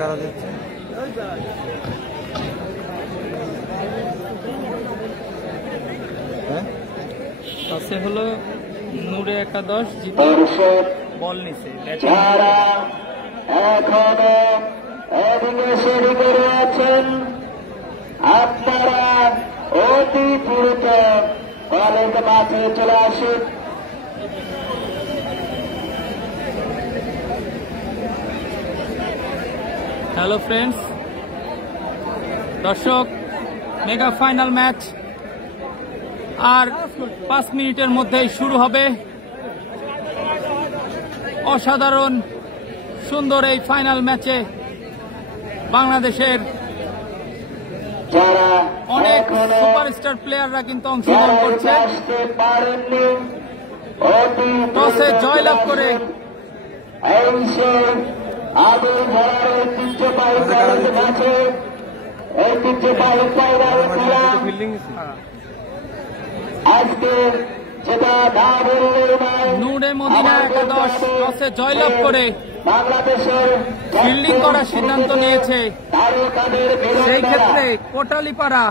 কারা দিচ্ছে পাশে হলো নূরে একাদশ জিতে বল নিছে আপনারা অতি দ্রুত কলেজ মাঠে চলে আসুন। হ্যালো ফ্রেন্ডস, দর্শক, মেগা ফাইনাল ম্যাচ আর 5 মিনিটের মধ্যেই শুরু হবে। অসাধারণ সুন্দর এই ফাইনাল ম্যাচে বাংলাদেশের অনেক সুপারস্টার প্লেয়াররা কিন্তু অংশগ্রহণ করছে। টসে জয়লাভ করে নূরে মদিনা একাদশ টসে জয়লাভ করে বাংলাদেশের ফিল্ডিং করার সিদ্ধান্ত নিয়েছে। সেই ক্ষেত্রে কোটালীপাড়া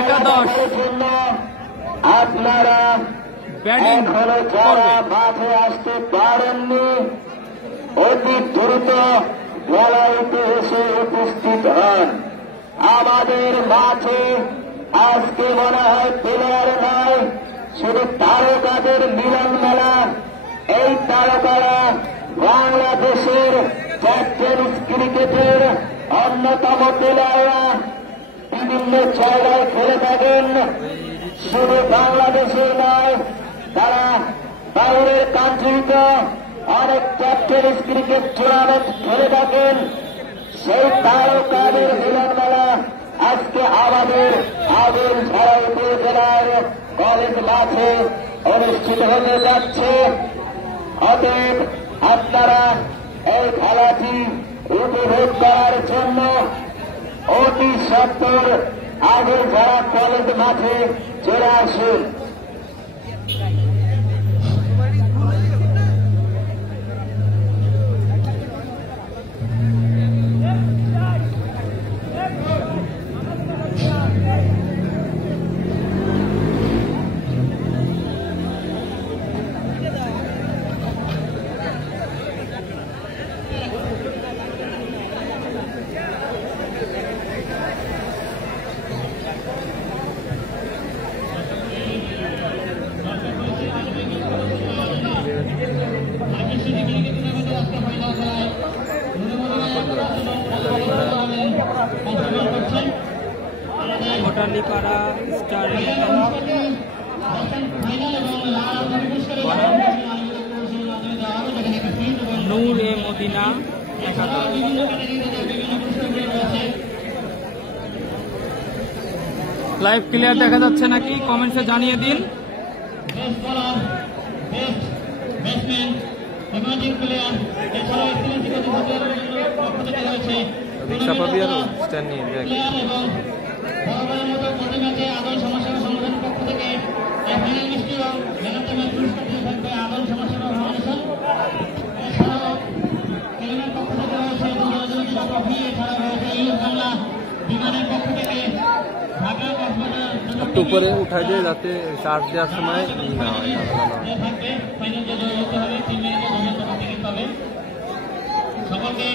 একাদশ আপনারা ব্যাটিং করবে। মাঠে আসতে পারেননি, অতি দ্রুত খেলাতে এসে উপস্থিত হন। আমাদের মাঠে আজকে মনে হয় প্লেয়ার নয়, শুধু তারকাদের মিলন মেলা। এই তারকারা বাংলাদেশের টেনিস ক্রিকেটের অন্যতম প্লেয়াররা বিভিন্ন জায়গায় খেলে থাকেন। শুধু বাংলাদেশে নয়, তারা বাইরের কান্ট্রিতে অনেক টেনিস ক্রিকেট টুর্নামেন্ট খেলে থাকেন। সেই তারকাদের মিলন মেলা আজকে আমাদের আগরতলা উপজেলার কলেজ মাঠে অনুষ্ঠিত হতে যাচ্ছে। অতএব আপনারা এই খেলাটি উপভোগ করার জন্য অতি সত্তর আগরতলা কলেজ মাঠে চলে আসুন। কোটালীপাড়া স্টার নূরে মদিনা একাদশ। লাইভ ক্লিয়ার দেখা যাচ্ছে নাকি কমেন্টসে জানিয়ে দিন। রিক্সা পাবি আরো স্ট্যান্ড নিয়ে দেখ। একটু উপরে উঠাই দিয়ে যাতে চার্জ দেওয়ার সময় না হয়। সকলকে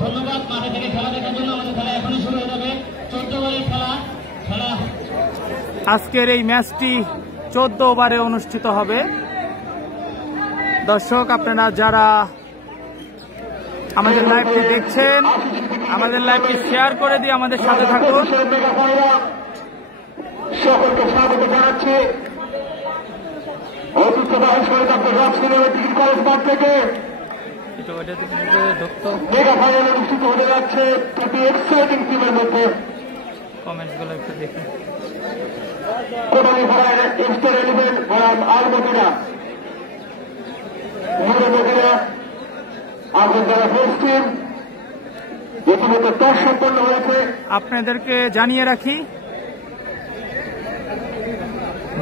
ধন্যবাদ মাঠে থেকে খেলা দেখার জন্য। আমাদের খেলা এখনই শুরু হয়ে যাবে। 14 ওভারের খেলা। আজকের এই ম্যাচটি 14 ওভারে অনুষ্ঠিত হবে। দর্শক, আপনারা যারা আমাদের লাইভটি দেখছেন, আমাদের লাইভটি শেয়ার করে দিয়ে আমাদের সাথে থাকুন। সকলকে স্বাগত জানাচ্ছি কলেজ মাঠ থেকে মেগা ফাইনাল অনুষ্ঠিত হতে যাচ্ছে দুটি এক্সাইটিং টিমের মধ্যে। কমেন্টস গুলো একটু দেখুন। কোটালীপাড়ার স্টার এলিভেন বনাম আলমদিনা নূরে মদিনা আগরতলা ফার্স্ট টিম। ইতিমধ্যে টস সম্পন্ন হয়েছে। আপনাদেরকে জানিয়ে রাখি,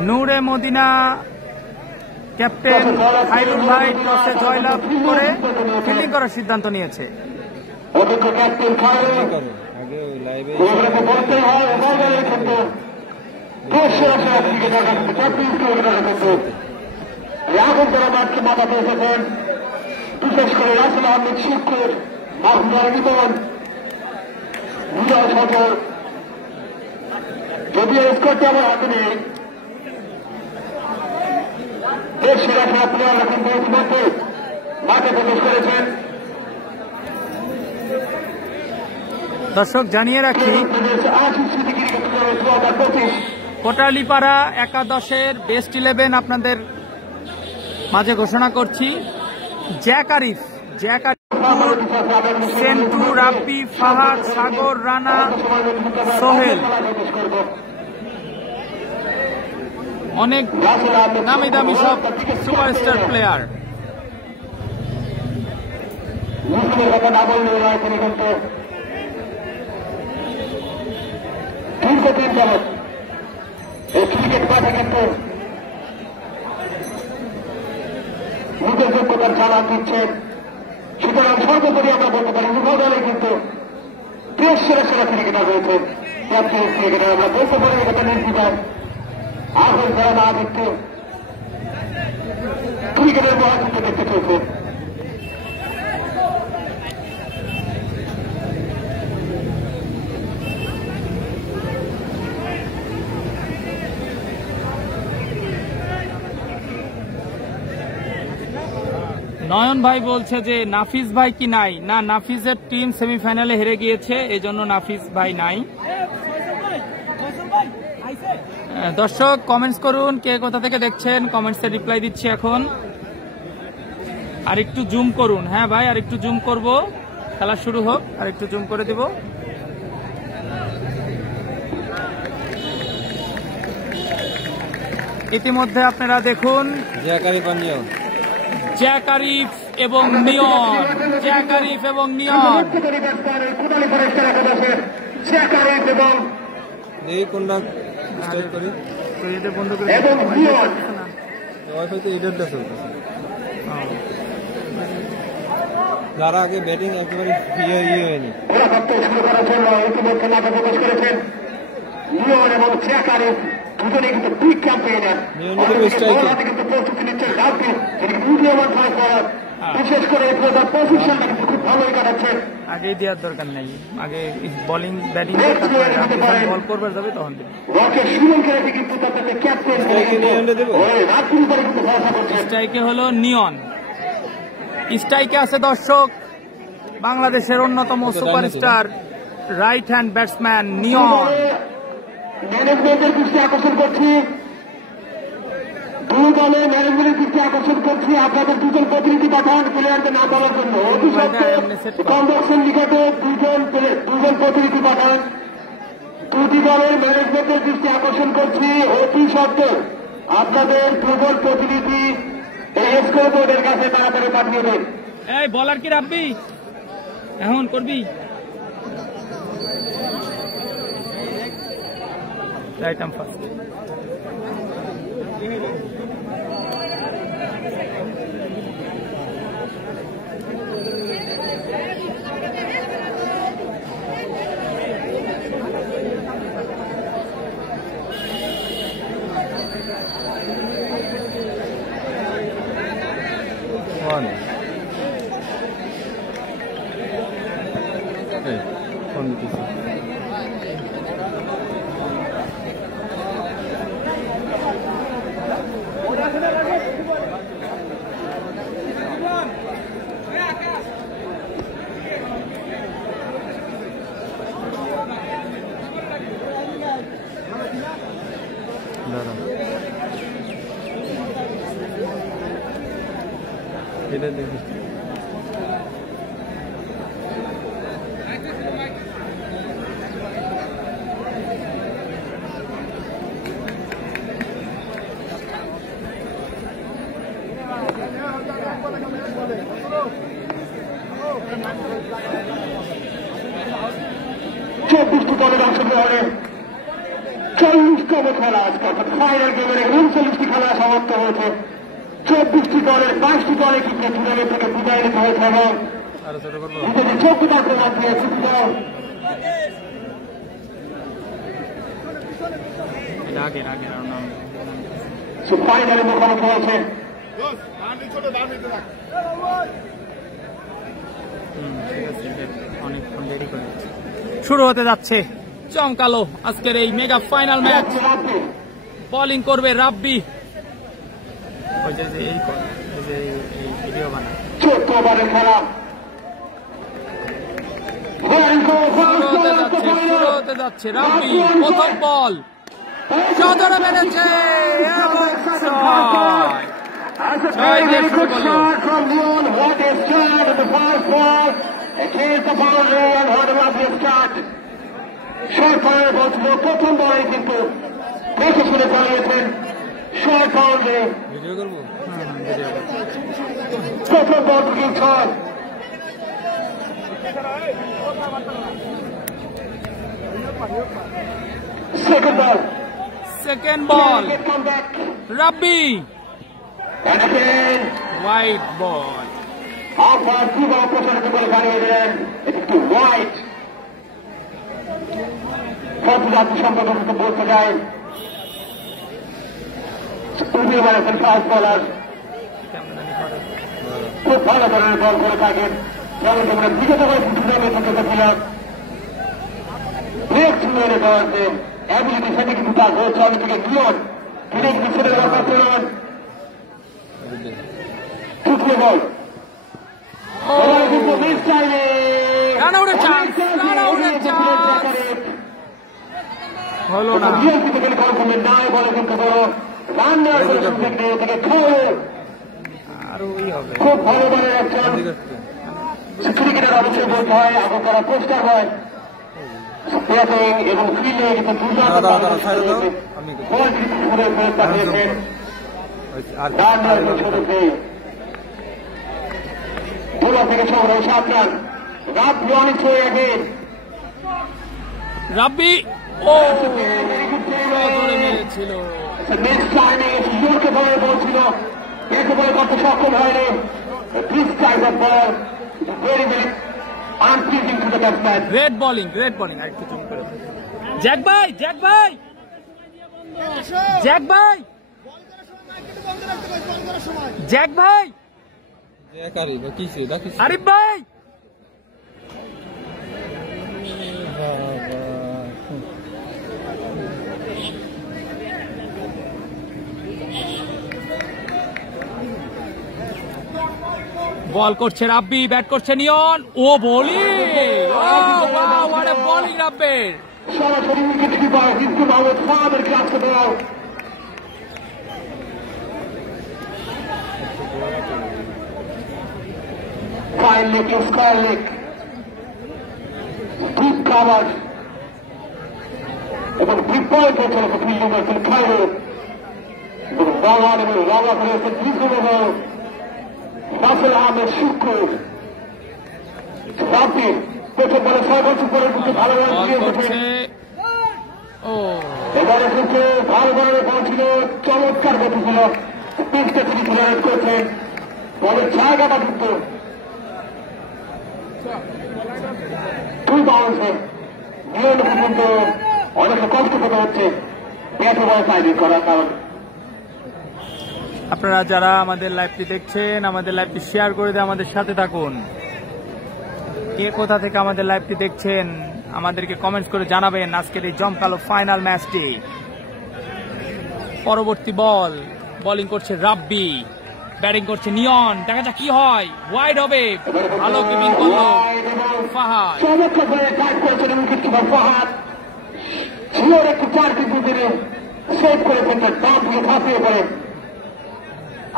নূরে মদিনা ক্যাপ্টেন খাইরুল ভাই টসে জয়লাভ করে ফিল্ডিং করার সিদ্ধান্ত নিয়েছে। আগে ওই লাইভে বিশেষ করে রাসেল আহমেদ শিক্ষক মাহমুদুর রিপন যদিও স্কোরটি আমার হাতে নেই, দেশ সেরা সেরা প্লেয়ার এখন ইতিমধ্যে মাঠে প্রবেশ করেছেন। দর্শক জানিয়ে রাখি, কোটালীপাড়া একাদশের বেস্ট 11 আপনাদের মাঝে ঘোষণা করছি। জ্যাক আরিফ, সেন্টু, রাব্বি, ফাহাদ, সাগর, রানা, সোহেল, অনেক নামি দামি সব সুপারস্টার প্লেয়ার। নিজের যোগ্যতার চালান দিচ্ছেন, সুতরাং সর্বোপরি আমরা বলতে পারি উভয় দলে কিন্তু দেশ সেরা সেরা ক্রিকেটার রয়েছেন। জাতীয় ক্রিকেটার আমরা বলতে পারি এটা নির্বিধান আসল যারা না দেখতে ক্রিকেটের মহাযুদ্ধ দেখতে চলছে। নয়ন ভাই বলছে যে নাফিস ভাই কি নাই? না, নাফিসের টিম সেমিফাইনালে হেরে গিয়েছে, এই জন্য নাফিস ভাই নাই। দর্শক কমেন্টস করুন, কে কোথা থেকে দেখছেন, কমেন্টসে রিপ্লাই দিচ্ছি এখন। আর একটু জুম করুন। হ্যাঁ ভাই, আর একটু জুম করব, খেলা শুরু হোক, আর একটু জুম করে দিব। ইতিমধ্যে আপনারা দেখুন জ্যাক আরিফ এবং নিয়ন, জ্যাক আরিফ এবং নিয়ন। যারা আগে ব্যাটিং একেবারে হয়নি, নিয়ন এবং জ্যাক আরিফ দুজনে কিন্তু বিগ ক্যাম্পেইন কিন্তু প্রস্তুতি নিচ্ছেন রাব্বি, বিশেষ করে পজিশনটা কিন্তু খুব ভালোই কাটাচ্ছেন। আগেই দেওয়ার দরকার নেই, আগে বোলিং ব্যাটিং বল করবে যাবে তখন কিন্তু তাদের ক্যাপ্টেন স্ট্রাইকে হলো নিয়ন, স্ট্রাইকে আছে দর্শক বাংলাদেশের অন্যতম সুপারস্টার রাইট হ্যান্ড ব্যাটসম্যান নিয়ন। ম্যানেজমেন্টের দৃষ্টি আকর্ষণ করছি, দুই দলে ম্যানেজমেন্টের দৃষ্টি আকর্ষণ করছি, আপনাদের দুজন প্রতিনিধি পাঠান প্লেয়ারদের নাম বলার জন্য। কনভার্সন লিখাতে দুজন প্রতিনিধি পাঠান। দুটি দলের ম্যানেজমেন্টের দৃষ্টি আকর্ষণ করছি, অতি সত্ত্বেও আপনাদের দুজন প্রতিনিধি এই স্কোর বোর্ডের কাছে তাড়াতাড়ি পাঠিয়ে দেন। এই বলার কি রাব্বি এখন করবি? Right arm first. এটা দেখি চব্বিশটি দলের অংশগ্রহণে 40তম খেলা আজকে, অর্থাৎ ফাইনাল গেমের 39টি খেলা সমাপ্ত হয়েছে। 24টি দলের 5টি দলে কিন্তু টুর্নামেন্ট থেকে বিদায় নিতে হয়েছে এবং নিজেদের যোগ্যতার প্রমাণ দিয়েছে দল। ফাইনালে মুখোমুখি হয়েছে। শুরু হতে যাচ্ছে চমকালো আজকের এই মেগা ফাইনাল ম্যাচ। বোলিং করবে রাব্বি। চোদ্দ ওভারের খেলা শুরু হতে যাচ্ছে। রাব্বি প্রথম বল সদরে মেরেছে এবং ছয়। ছয় দিয়ে শুরু করলো। সরকারের বলছিল প্রথম বলে কিন্তু প্রশাসনে চালিয়েছেন শর্ট বাউন্ডারি। প্রথম বল থেকে ছয়। সেকেন্ড বল রাব্বি হোয়াইট বল। আবার দুবার প্রচারিত করে দাঁড়িয়ে দিলেন একটু হোয়াইট। জাতি সম্পর্কে কিন্তু বলতে চাই ফাস্ট বলার খুব ভালো ধরনের বল করে থাকেন। যেমন তোমরা বিগত টুর্নামেন্ট থেকে দেখছিলাম ব্রেক মেরে দেওয়াতে অ্যাবিলিটি সেটা কিন্তু তার হচ্ছে আমি থেকে নিয়ন তিনি কিন্তু ছেড়ে দেওয়ার করেন। তৃতীয় বল কিন্তু মিস চাইলে হলো না। খুব ভালো মানের একজন ক্রিকেটার অবশ্যই বলতে হয় এখন তারা পোস্টার হয় এবং ফিল্ডে কিন্তু পাঠিয়েছেন দোলা থেকে সংগ্রহ 7 রান। রাব্বি অনেক হয়ে গেছে। রাব্বি ও মেরেছিল বলছিল একেবারে করতে সক্ষম হয়নি। Great bowling great bowling. আরেকটু জুম করে জ্যাক ভাই জ্যাক ভাই জ্যাক ভাই জ্যাক ভাই আরিফ ভাই বল করছে রাব্বি, ব্যাট করছে নিয়ন। ও বোলিং, বোলিং রাব্বির। সরাসরি উইকেট কিপার হিন্দু মাহমুদ ফাহাদের কাছে ball. Fine leg square leg deep cover এবং বিপয়েন্ট হয়েছিল ফিল্ডিং করেছেন খায়রুল এবং রাওয়ান এবং রাওয়া করেছেন দ্বিতীয় বল রাসেল আহমেদ শুক্র। রাব্বির প্রথম বলে 6 বছর পরে কিন্তু ভালো রান দিয়েছে। এবারে কিন্তু ভালো ধরনের বল ছিল, চমৎকার গতি ছিল, পিচটা তিনি ক্লিয়ার করছেন। বলের জায়গাটা কিন্তু 2 বাউন্সে নিয়মিত কিন্তু অনেকটা কষ্ট পেতে হচ্ছে ব্যাটে বল ফাইলিং করার কারণে। আপনারা যারা আমাদের লাইভটি দেখছেন, আমাদের লাইভটি শেয়ার করে দিয়ে আমাদের সাথে থাকুন। কে কোথা থেকে আমাদের লাইভটি দেখছেন আমাদেরকে কমেন্টস করে জানাবেন আজকের এই জমকালো ফাইনাল ম্যাচটি। পরবর্তী বল, বোলিং করছে রাব্বি, ব্যাটিং করছে নিয়ন। দেখা যাক কি হয়, ওয়াইড হবে। ভালো কিপিং করলো ফাহাদ।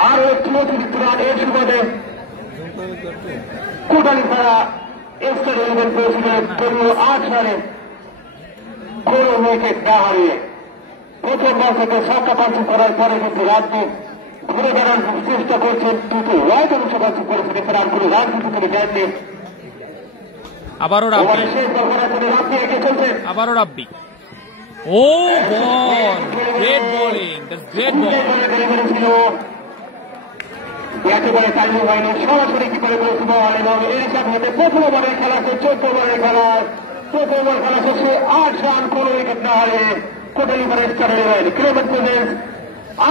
আরো একটি অতিরিক্ত রান এর সুবাদে কোটালি ছাড়া এক্সট্রা ইলেভেন পেয়েছিলেন 8 রানে কোন উইকেট না হারিয়ে। প্রথম বল থেকে ছক্কা পাঁচি করার পরে কিন্তু রাজ্যে ঘুরে বেড়ার চেষ্টা করছেন, দুটো ওয়াইড অংশ পাঁচি করেছেন, এছাড়া আর কোনো রান কিন্তু তিনি দেননি। আবারও রাব্বি, শেষ বল করার জন্য রাব্বি এগিয়ে চলছেন। আবারও রাব্বি ও বল, গ্রেট বোলিং, গ্রেট বল। একেবারে চালু হয়নি, সরাসরি কি করে করেছে বল এবং এর সাথে প্রথম ওভারের খেলা, 14 ওভারের খেলা, প্রথম ওভার খেলা শেষে 8 রান, কোন উইকেট না হারিয়ে কোটালি পারে স্টারের well Clement presence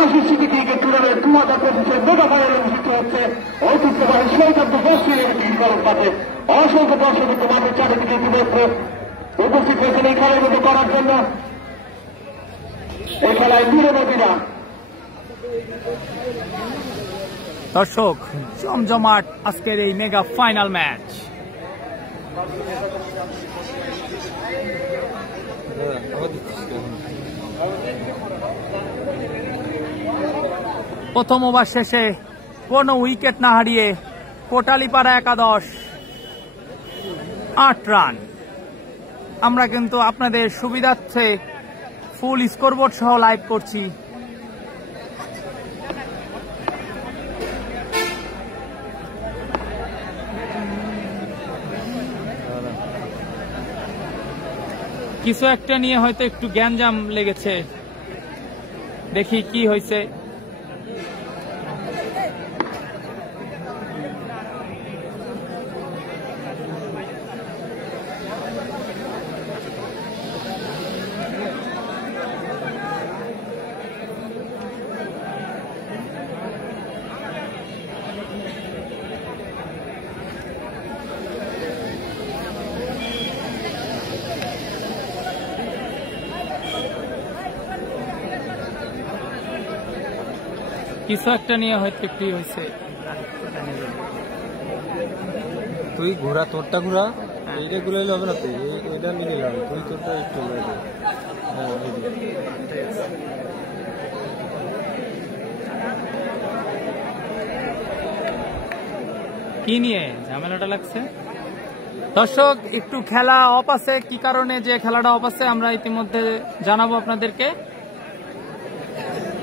ICC cricket tournament 2025 mega final অনুষ্ঠিত হচ্ছে ঐতিহ্যবাহী সৈকত সাথে অসংখ্য দর্শক তোমাদের চারিদিকে ইতিমধ্যে উপস্থিত হয়েছেন এই খেলার মধ্যে করার জন্য। এই খেলায় নিরবধিরা দর্শক, জমজমাট আজকের এই মেগা ফাইনাল ম্যাচ। প্রথম ওভার শেষে কোনো উইকেট না হারিয়ে কোটালীপাড়া একাদশ 8 রান। আমরা কিন্তু আপনাদের সুবিধার্থে ফুল স্কোরবোর্ড সহ লাইভ করছি। কিছু একটা নিয়ে হয়তো একটু গ্যাঞ্জাম লেগেছে, দেখি কি হয়েছে। কিছু একটা নিয়ে হয়তো একটু হয়েছে। তুই ঘোরা, তোরটা ঘোরা, এইটা ঘুরাইলে হবে না, তুই এটা মিলে যাবে, তুই তোরটা একটু কি নিয়ে ঝামেলাটা লাগছে? দর্শক, একটু খেলা অফ আছে। কি কারণে যে খেলাটা অফ আছে আমরা ইতিমধ্যে জানাবো আপনাদেরকে।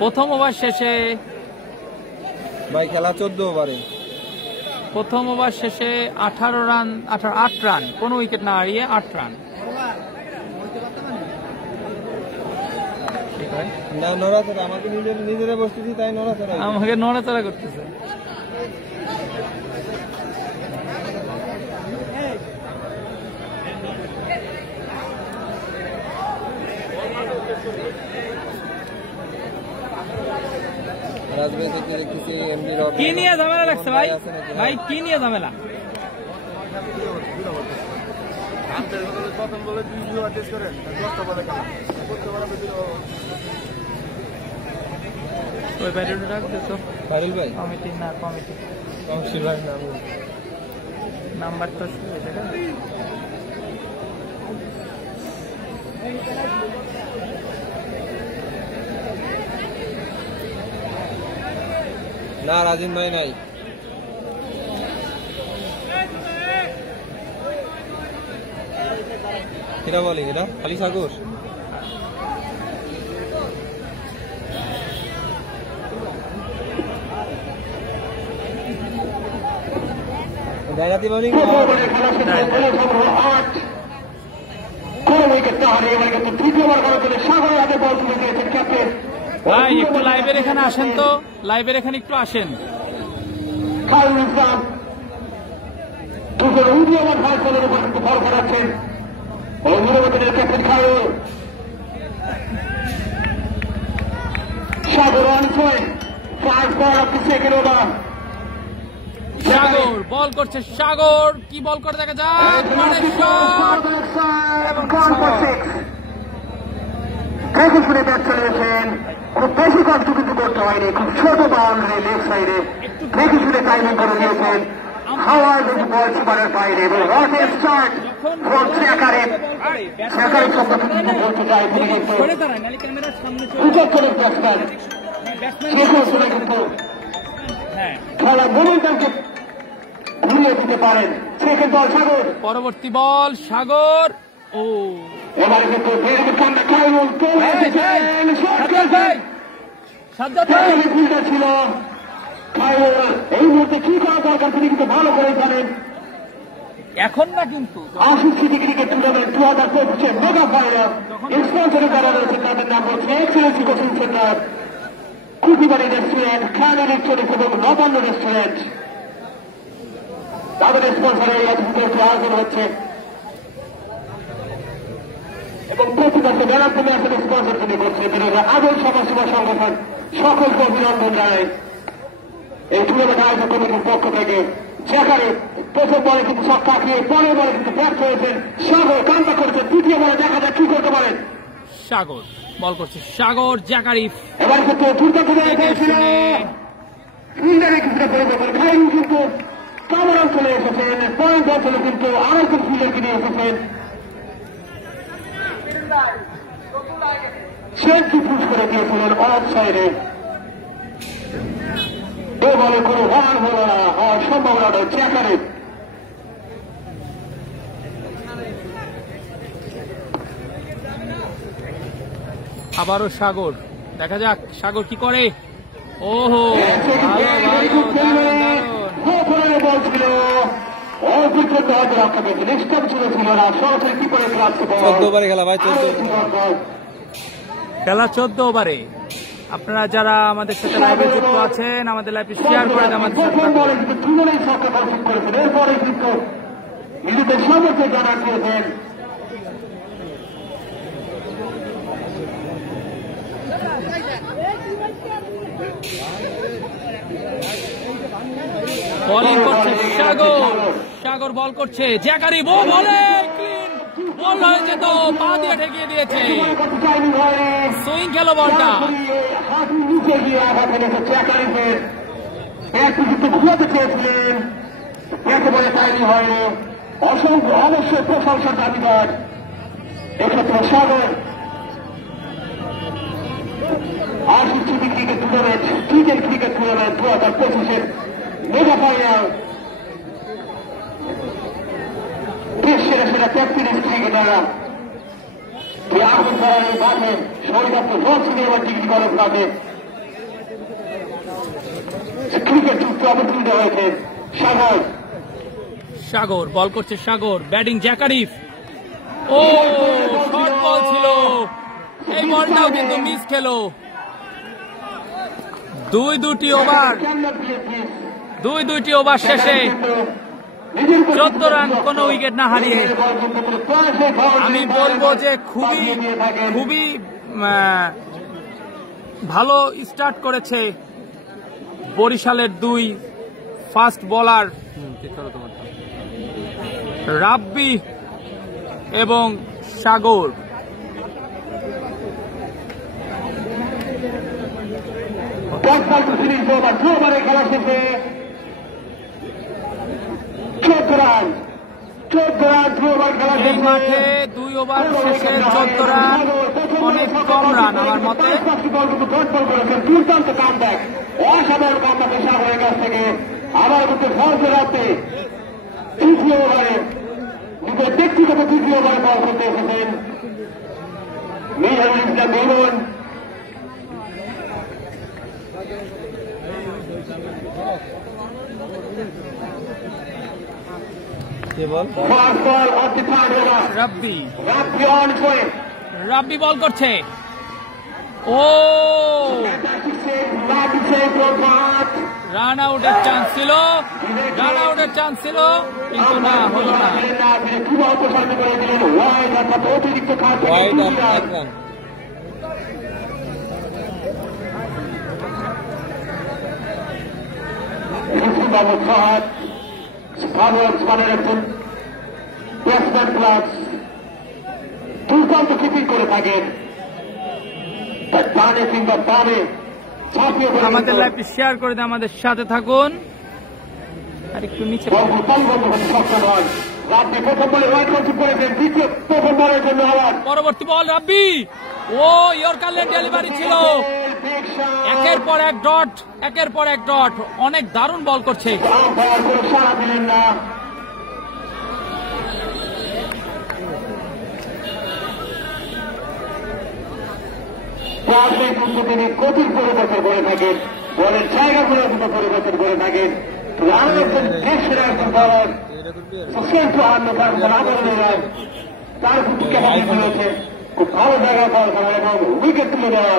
প্রথম ওভার শেষে ভাই খেলা 14 ওভারে, প্রথম ওভার শেষে 8 রান, কোন উইকেট না হারিয়ে 8 রান। না নড়াচড়া, আমাকে নিজেরা বসতেছি তাই নড়াচড়া, আমাকে নড়াচড়া করতেছে। কি নিয়ে ঝামেলা লাগছে ভাই? ভাই কি নিয়ে ঝামেলা? ওই বাইরে রাখবে তো ফাইল ভাই, কমিটি না কমিটি কমিটি ভাই নাম্বার তো এটা না, রাজিন ভাই নাই। এটা বলি, এটা খালি সাগর ডাইরাতি বোলিং। ভাই একটু লাইভের এখানে আসেন তো, লাইভের এখানে একটু আসেন। সাগর বল করছে, সাগর কি বল করে দেখা যাক, খুব বেশি কষ্ট কিন্তু করতে হয়নি, খুব ছোট বাউন্ডারি লেফট সাইডে দেখে শুনে টাইমিং করে দিয়েছেন। হাওয়ার বল সুপারের বাইরে এবং রটের স্টার্ট বলছে আকারে শব্দ কিন্তু বলতে চাই তিনি কিন্তু ব্যাটসম্যান শেষ হচ্ছে কিন্তু খেলা মনিটনকে ঘুরিয়ে দিতে পারেন। সেকেন্ড বল সাগর, পরবর্তী বল সাগর। ও এবারে কিন্তু ছিল এই মুহূর্তে কি করা দরকার তিনি কিন্তু ভালো করে জানেন। এখন না কিন্তু Ashis city cricket tournament 2025 mega final স্পন্সরে যারা রয়েছে তাদের নাম হচ্ছে excellency coaching centre, Kutibari restaurant, Khan electronics এবং নবান্ন রেস্টুরেন্ট। তাদের স্পন্সরে এই আজকে আয়োজন হচ্ছে এবং প্রতি বছর বেড়াতে ম্যাচের স্পন্সর তিনি করছে বিনোদন আদল সমাজসেবা সংগঠন সকলকে অভিনন্দন জানায় এই টুর্নামেন্ট আয়োজক কমিটির পক্ষ থেকে। যেখানে প্রথম বলে কিন্তু ছক্কা খেয়ে পরের বলে কিন্তু ব্যর্থ হয়েছেন সাগর, কামটা করেছেন তৃতীয় বলে দেখা যাক কি করতে পারেন। সাগর বল করছে, সাগর জাকারিফ এবার কিন্তু দুর্দান্ত ফিল্ডারে কিছুটা পরিবর্তন খাইনি কিন্তু কামার অঞ্চলে এসেছেন, পয়েন্ট অঞ্চলে কিন্তু আরেকজন ফিল্ডারকে নিয়ে এসেছেন। সেন্ট্রি পুশ করে দিয়েছিলেন অফ সাইডে। এ বলে কোনো রান হলো না, হওয়ার সম্ভাবনা নয় চেকারে। আবারও সাগর, দেখা যাক সাগর কি করে। ওহো বল ছিল অভিজ্ঞতা হয়তো রক্ষা পেয়েছে, নিষ্কাম ছিল না, সরাসরি কি করে 14 ওভারে খেলা ভাই, 14 খেলা 14 ওভারে। আপনারা যারা আমাদের সাথে লাইভে যুক্ত আছেন আমাদের লাইভে শেয়ার করে আমাদের সাথে এরপরে কিন্তু নিজেদের সামর্থ্য জানা করেছেন। বলিং করছে সাগর, সাগর বল করছে জাকারি, বলে ক্লিন বল হয়েছে তো পা দিয়ে ঠেকিয়ে দিয়েছে, সুইং খেলো বলটা। নিচে গিয়ে আঘাত এনেছে জাকারিফের, ঘুরাতে চেয়েছিলেন, একেবারে টাইনি হয়নি। অসংখ্য অবশ্যই প্রশংসার দাবিদার এক্ষেত্রে Sagar. Ashis city cricket tournament, cricket tournament 2025 mega final. সেরা সেরা 33 ক্রিকেটাররা এই আগুন করার এই মাঠে শরীরাত্ম জল সিনেমার ডিগ্রি কলেজ মাঠে ক্রিকেট চুক্তি অবতীর্ণ হয়েছে সাগর। সাগর বল করছে, সাগর ব্যাটিং জাকারিফ, ও শর্ট বল ছিল, এই বলটাও কিন্তু মিস খেলো। দুইটি ওভার শেষে 14 রান, কোনো উইকেট না হারিয়ে আমি বলবো যে খুবই ভালো স্টার্ট করেছে বরিশালের দুই ফাস্ট বোলার রাব্বি এবং সাগর। খেলা শেষে 14 রান, 2 ওভার খেলা এই মাঠে 2 ওভার শেষে 14 রান, অনেক কম রান আমার মতে। দুর্দান্ত কামব্যাক, অসাধারণ কামব্যাক সাগরের কাছ থেকে। আবার কিন্তু ফর্জে রাতে তৃতীয় ওভারে নিজের ব্যক্তিগত তৃতীয় ওভারে বল করতে এসেছেন মিজানুল ইসলাম মিলন। রাব্বি বল করছে, ও রান আউটের চান্স ছিল, কিন্তু না হলো না। দুর্দান্ত কিপিং করে থাকেন, ডানে কিংবা বামে আমাদের লাইভটি শেয়ার করে দিয়ে আমাদের সাথে থাকুন। আর একটু নিচে পরবর্তী বল রাব্বি, ও ইয়র্কার লেন ডেলিভারি ছিল, একের পর এক ডট, অনেক দারুণ বল করছে। সারা দিলেন না, তিনি গতির পরিবর্তন করে থাকেন, বলের জায়গাগুলো পরিবর্তন করে থাকেন। একজন দেশের একজন বলার সেন্টু আনলো তার আবরণে যায় তার ভূমিকা রয়েছে খুব ভালো জায়গায় বল খেলা এবং উইকেট তুলে দেওয়া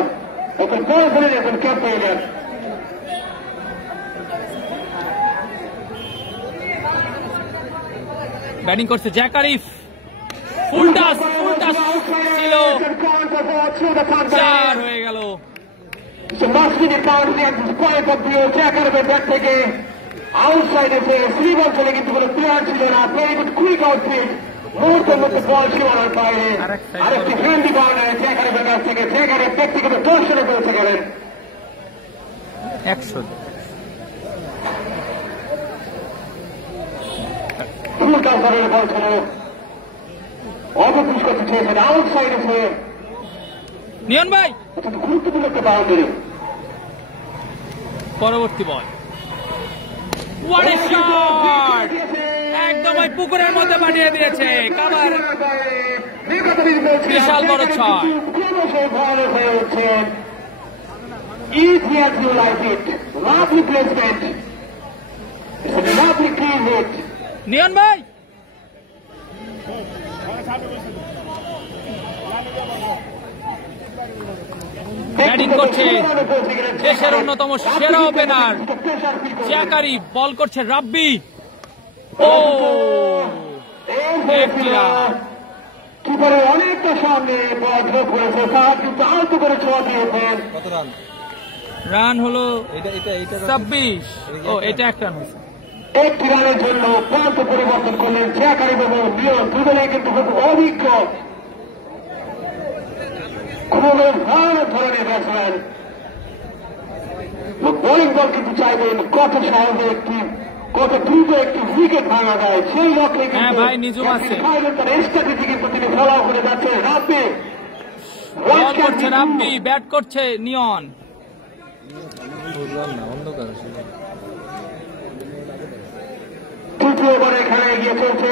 এখন বল ফেলে এখন ক্যাপ পেয়ে যান ব্যাটিং করছে জ্যাক আরিফ ফুল টাচ ছিল 4 হয়ে গেল থেকে আউটসাইড এসে থ্রি বল চলে কিন্তু কোনো প্লেয়ার ছিল না প্লেয়ার কুইক আউটফিট মুহূর্তের মধ্যে বল সীমানার বাইরে আরেকটি ফ্রেন্ডলি বাউন্ডারি জ্যাকারের কাছ থেকে জ্যাকারের ব্যক্তিগত দর্শনে করেছে গেলেন 100 ফুল কাউন্টারের বল ছিল অবপুষ করতে চেয়েছেন আউটসাইড এসে নিয়ন ভাই অত্যন্ত গুরুত্বপূর্ণ একটা বাউন্ডারি পরবর্তী বল What a shot! একদম ওই পুকুরের মধ্যে পাঠিয়ে দিয়েছে কাভার বিশাল বড় ছয় নিয়ন ভাই ব্যাটিং করছে দেশের অন্যতম সেরা ওপেনার জ্যাক আরিফ বল করছে রাব্বি ও কিপারের অনেকটা সামনে বল ড্রপ করেছে তার কিন্তু আউট করে ছোঁয়া দিয়েছেন কত রান রান হলো এটা 26 ও এটা এক রান হয়েছে একটি রানের জন্য প্রান্ত পরিবর্তন করলেন জ্যাক আরিফ এবং নিয়ম দুজনেই কিন্তু খুব অভিজ্ঞ খুব ভালো ধরনের ব্যাটসম্যান বোলিং বল কিন্তু চাইবেন কত সহজে কত দ্রুত একটি উইকেট ভাঙা যায় সেই লক্ষ্যে হ্যাঁ ভাই নিজুম আছে তার স্ট্র্যাটেজি কিন্তু তিনি ফলো করে যাচ্ছেন রাব্বি বল করছে রাব্বি ব্যাট করছে নিয়ন বুঝলাম না অন্ধকার তৃতীয় ওভারে খেলায় গিয়ে চলছে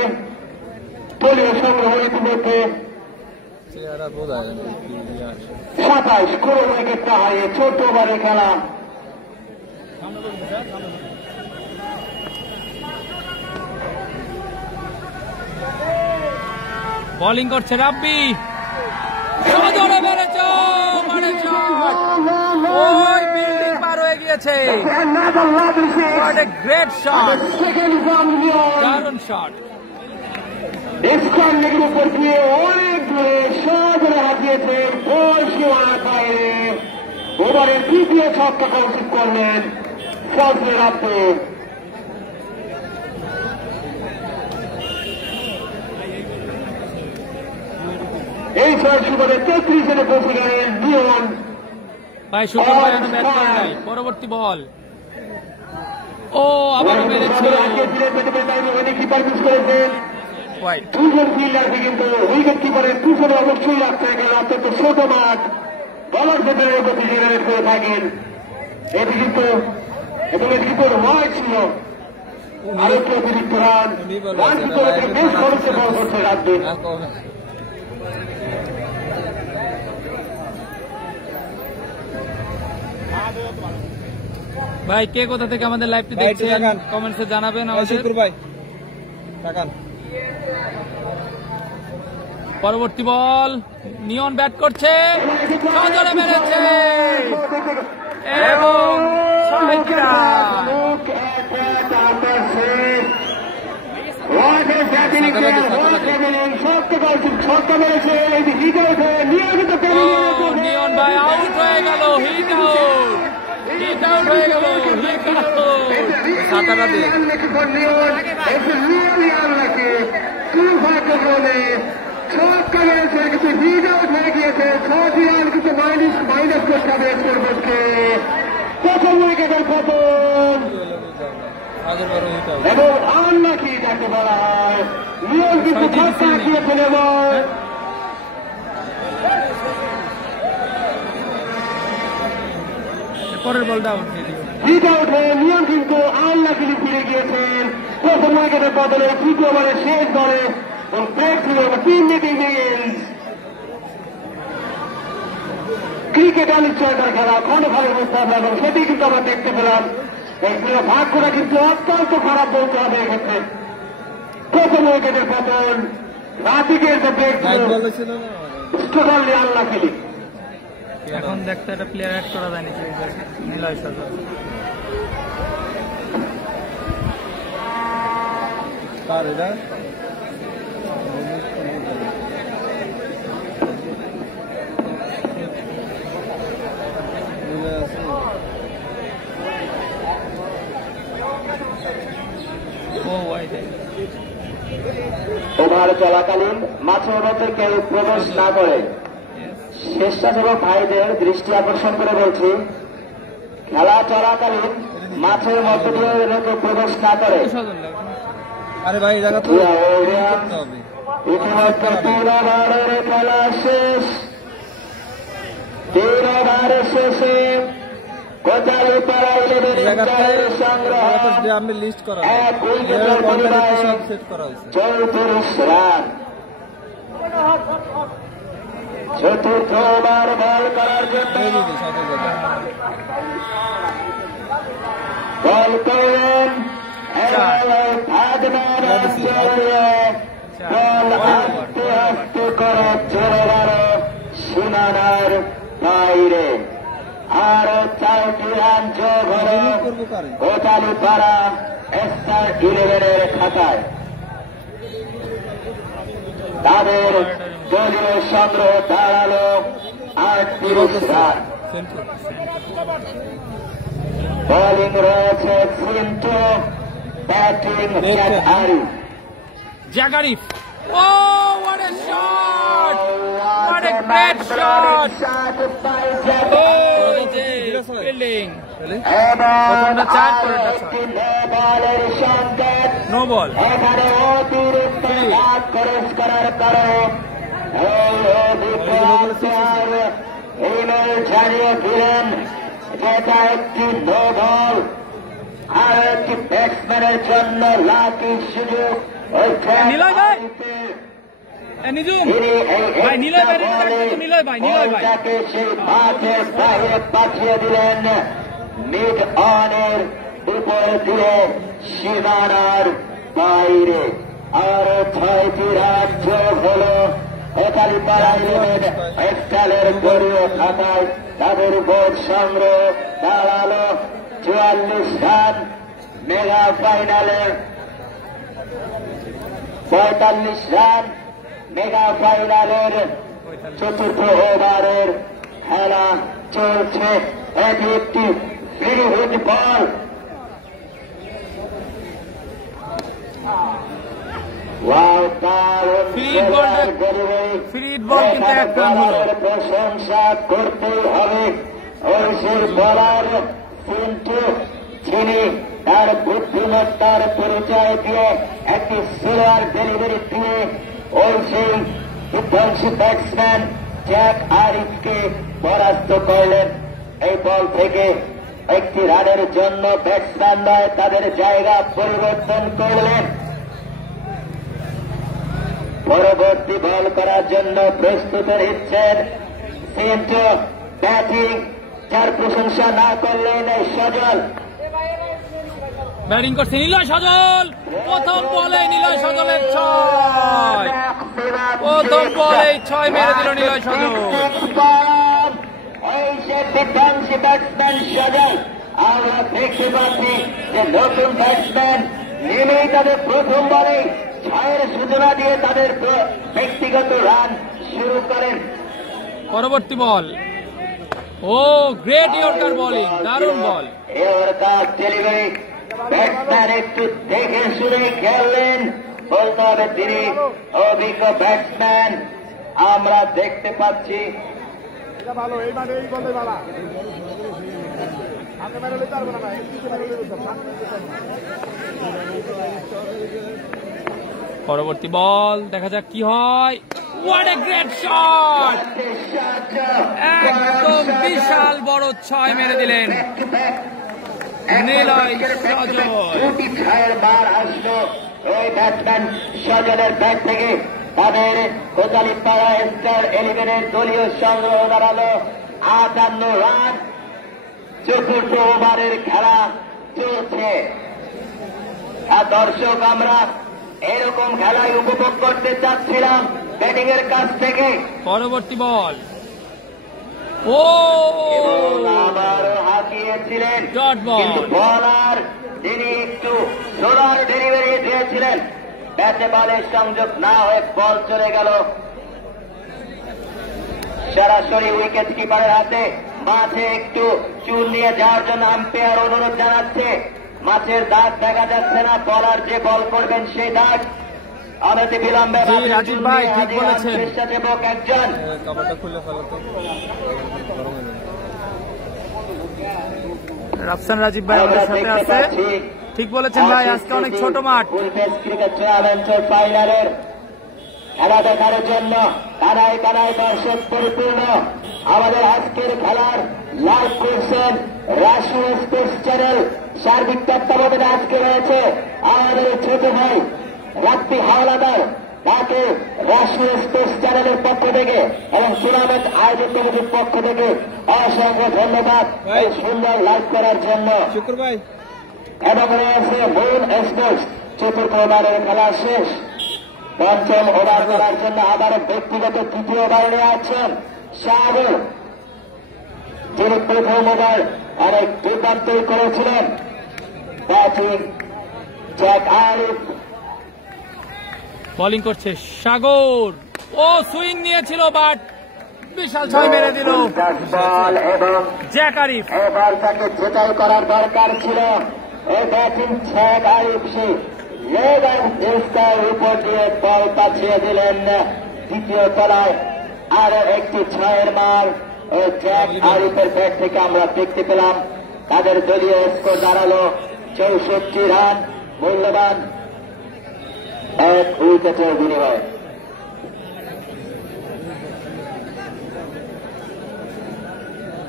দলীয় সংগ্রহ ইতিমধ্যে চেহারা বোঝা যায় 27 কোন উইকেট না হয় 14 ওভারে খেলা বোলিং করছে রাব্বি সজোরে মেরেছে ওই বিল্ডিং পার হয়ে গিয়েছে হোয়াট এ গ্রেট শট দারুণ শট স্কোয়ার লেগের উপর দিয়ে অনেক দূরে সজোরে হাতিয়েছে বল সীমানার বাইরে ওভারের তৃতীয় ছক্কা কনসিড করলেন ফজলে রাব্বি এই ছয় সুবাদে 33 রানে পৌঁছে গেলেন নিয়ন ভাই সুপার ভাই ব্যাট করে নাই পরবর্তী বল ও আবার মেরেছে কিপার মিস করেছেন হোয়াইট দুজন ফিল্ডারকে কিন্তু উইকেট কিপারের পিছনে অবশ্যই রাখতে গেলে অত্যন্ত ছোট মাঠ বলার ক্ষেত্রে গতি জেনারেট করে থাকেন এটি কিন্তু এবং এটি কিন্তু নয় ছিল আরো একটি অতিরিক্ত রান বেশ খরচে বল করছে রাব্বি ভাই কে কোথা থেকে আমাদের লাইভটি ভাই, একটু দেখছেন তাকান। কমেন্টসে জানাবেন আমাদের শুক্র ভাই তাকান পরবর্তী বল নিয়ন ব্যাট করছে সজোরে মেরেছে এবং 6 রান নিয়ন ভাই আউট হয়ে গেল হিট আউট হয়ে গেল হিট আউট সাতারা দিয়ে ছক্কা মেরেছে কিন্তু হিট আউট হয়ে গিয়েছে 6টি রান কিন্তু মাইনাস করতে হবে স্কোরবোর্ডকে প্রথম উইকেটের পতন আগের বারো হিট আউট এবং আনলাকি যাকে বলা হয় নিয়ম কিন্তু ছক্কা হাঁকিয়েছেন এবং পরের বলটা হিট আউট হয়ে নিয়ম কিন্তু আনলাকিলি ফিরে গিয়েছেন প্রথম উইকেটের বদলে তৃতীয় ওভারের শেষ দলে এবং ব্রেক ছিল 3 মিনিট ইনিংস ক্রিকেট আলিচার খেলা খণ্ডখালের মধ্যে এবং সেটি কিন্তু আমরা দেখতে পেলাম এই ভাগ করা কিন্তু অত্যন্ত খারাপ বলতে হবে এক্ষেত্রে প্রথম উইকেটের পতন রাফিকের যে ব্রেক ছিল না টোটালি আল্লাহ খেলি। এখন দেখতে একটা প্লেয়ার অ্যাড করা যায় নাকি নিলয় সজল। কার এটা ওভার চলাকালীন মাছের মধ্যে কেউ প্রবেশ না করে স্বেচ্ছাসেবক ভাইদের দৃষ্টি আকর্ষণ করে বলছি, খেলা চলাকালীন মাছের মধ্যে দিয়ে কেউ প্রবেশ না করে। আরে ভাই জায়গা তো হবে। ইতিমধ্যে 3 ওভারের খেলা শেষ। 3 ওভারের শেষে কোটালীপাড়া ইলেভেনের সংগ্রহ আমি লিস্ট করা 1 উইকেটের বিনিময়ে সব সেট করা হয়েছে। 34 রান। চতুর্থ ওভার বল করার জন্য বল করলেন বল আস্তে আস্তে করে চলে গেল সীমানার বাইরে। আরো 4টি রান যোগ হল কোটালীপাড়া স্টার 11-এর খাতায়। তাদের দলীয় সংগ্রহ দাঁড়ালো 38 রান। বোলিং রয়েছে সিন্টু, ব্যাটিং জ্যাক Arif. Oh, what a shot! What a great shot! Oh, fielding. বলের সংকেত No ball. এখানে অতিরিক্ত রান খরচ করার কারণে ইমেল জানিয়ে দিলেন যেটা একটি নো বল। আর একটি ব্যাটসম্যানের জন্য লাকি সুযোগ। নিলয় ভাই, নিজুম ভাই, নিলয় ভাই, নিলয় ভাই, নিলয় ভাই সেই মাঠের বাইরে পাঠিয়ে দিলেন মিড অনের উপরে দিয়ে সীমানার বাইরে। আরো 6টি রান যোগ হল কোটালীপাড়া ইলেভেন স্টারের দলীয় খাতায়। তাদের বোর্ড সংগ্রহ দাঁড়ালো 44 রান। মেগা ফাইনালে 45 রান। মেগা ফাইনালের চতুর্থ ওভারের খেলা চলছে। এটি একটি ফ্রিহিট বল। প্রশংসা করতেই হবে ঐশীর বলার কিন্তু যিনি তার বুদ্ধিমত্তার পরিচয় দিয়ে একটি সিলার ডেলিভারি দিয়ে ঐশী বিধ্বংসী ব্যাটসম্যান জ্যাক আরিফকে পরাস্ত করলেন। এই বল থেকে একটি রানের জন্য ব্যাটসম্যান নয়, তাদের জায়গা পরিবর্তন করলেন। পরবর্তী বল করার জন্য প্রস্তুত নিচ্ছেন সিন্টু। ব্যাটিং যার প্রশংসা না করলেন এই সজল। ব্যাটিং করছে নিলয় সজল। প্রথম বলে নিলয় সজলের 6। প্রথম বলে 6 মেরে দিল নিলয় সজল। এই যে বিধ্বংসী ব্যাটসম্যান সজল, আমরা দেখতে পাচ্ছি যে নতুন ব্যাটসম্যান নেমেই তাদের প্রথম বলে 6-এর সূচনা দিয়ে তাদের ব্যক্তিগত রান শুরু করেন। পরবর্তী বল, ও গ্রেট ইয়র্কার বোলিং, দারুণ বল। ইয়র্কার ডেলিভারি ব্যাটসম্যান একটু দেখে শুনে খেললেন, বলতে হবে তিনি অভিজ্ঞ ব্যাটসম্যান। আমরা দেখতে পাচ্ছি পরবর্তী বল, দেখা যাক কি হয়। What a great shot! একদম বিশাল বড় 6 মেরে দিলেন নিলয় সজল। বার আসলো ওই ব্যাটসম্যান সজলের ব্যাট থেকে। তাদের কোটালীপাড়া স্টার 11-এর দলীয় সংগ্রহ দাঁড়ালো 58 রান। চতুর্থ ওভারের খেলা চলছে। আর দর্শক, আমরা এরকম খেলায় উপভোগ করতে চাচ্ছিলাম ব্যাটিং এর কাছ থেকে। পরবর্তী বল, ও আবারও হাঁকিয়েছিলেন, ডট বল। কিন্তু বলার তিনি একটু সোলার ডেলিভারি দিয়েছিলেন, ব্যাটে বলের সংযোগ না হয়ে বল চলে গেল সরাসরি উইকেট কিপারের হাতে। মাঝে একটু চুল নিয়ে যাওয়ার জন্য আম্পায়ার অনুরোধ জানাচ্ছে। মাছের দাগ দেখা যাচ্ছে না, বলার যে বল করবেন সেই দাগ অনতি বিলম্বে রাজীব ভাই ঠিক বলেছেন। স্বেচ্ছাসেবক একজন কাপড়টা খুলে ফেলো তো, গরম হয়ে যাবে। রাফসান রাজীব ভাই আমাদের সাথে আছে। ঠিক বলেছেন ভাই, আজকে অনেক ছোট মাঠ। ক্রিকেট টুর্নামেন্টের ফাইনালের খেলা দেখার জন্য কানায় কানায় দর্শক পরিপূর্ণ। আমাদের আজকের খেলার লাইভ করছেন রাষ্ট্রীয় স্পোর্টস চ্যানেল। সার্বিক তত্ত্বাবধানে আজকে রয়েছে আমাদের ছোট ভাই রাত্রি হাওলাদার। তাকে রাষ্ট্রীয় স্পোর্টস চ্যানেলের পক্ষ থেকে এবং টুর্নামেন্ট আয়োজক কমিটির পক্ষ থেকে অসংখ্য ধন্যবাদ এই সুন্দর লাইভ করার জন্য। শুক্র ভাই, এবং রয়েছে মুন স্পোর্টস। চতুর্থ ওভারের খেলা শেষ, পঞ্চম ওভার করার জন্য আবারও ব্যক্তিগত তৃতীয় ওভারে আছেন সাগর, যিনি প্রথম ওভার অনেক দুর্দান্তই করেছিলেন। ব্যাটিং জ্যাক আরিফ, বোলিং করছে সাগর, ও সুইং নিয়েছিল বাট বিশাল ছয় মেরে দিল বল এবং জ্যাক আরিফ। এবার তাকে যেটাই করার দরকার ছিল এই ব্যাটিং জ্যাক আরিফ, সে লেগ অ্যান্ড ডিস্কার উপর দিয়ে বল পাঠিয়ে দিলেন দ্বিতীয় তলায়। আরো একটি ছয়ের মার এই জ্যাক আরিফের ব্যাট থেকে আমরা দেখতে পেলাম। তাদের দলীয় স্কোর দাঁড়ালো 64 রান, মূল্যবান এক উইকেটের বিনিময়ে।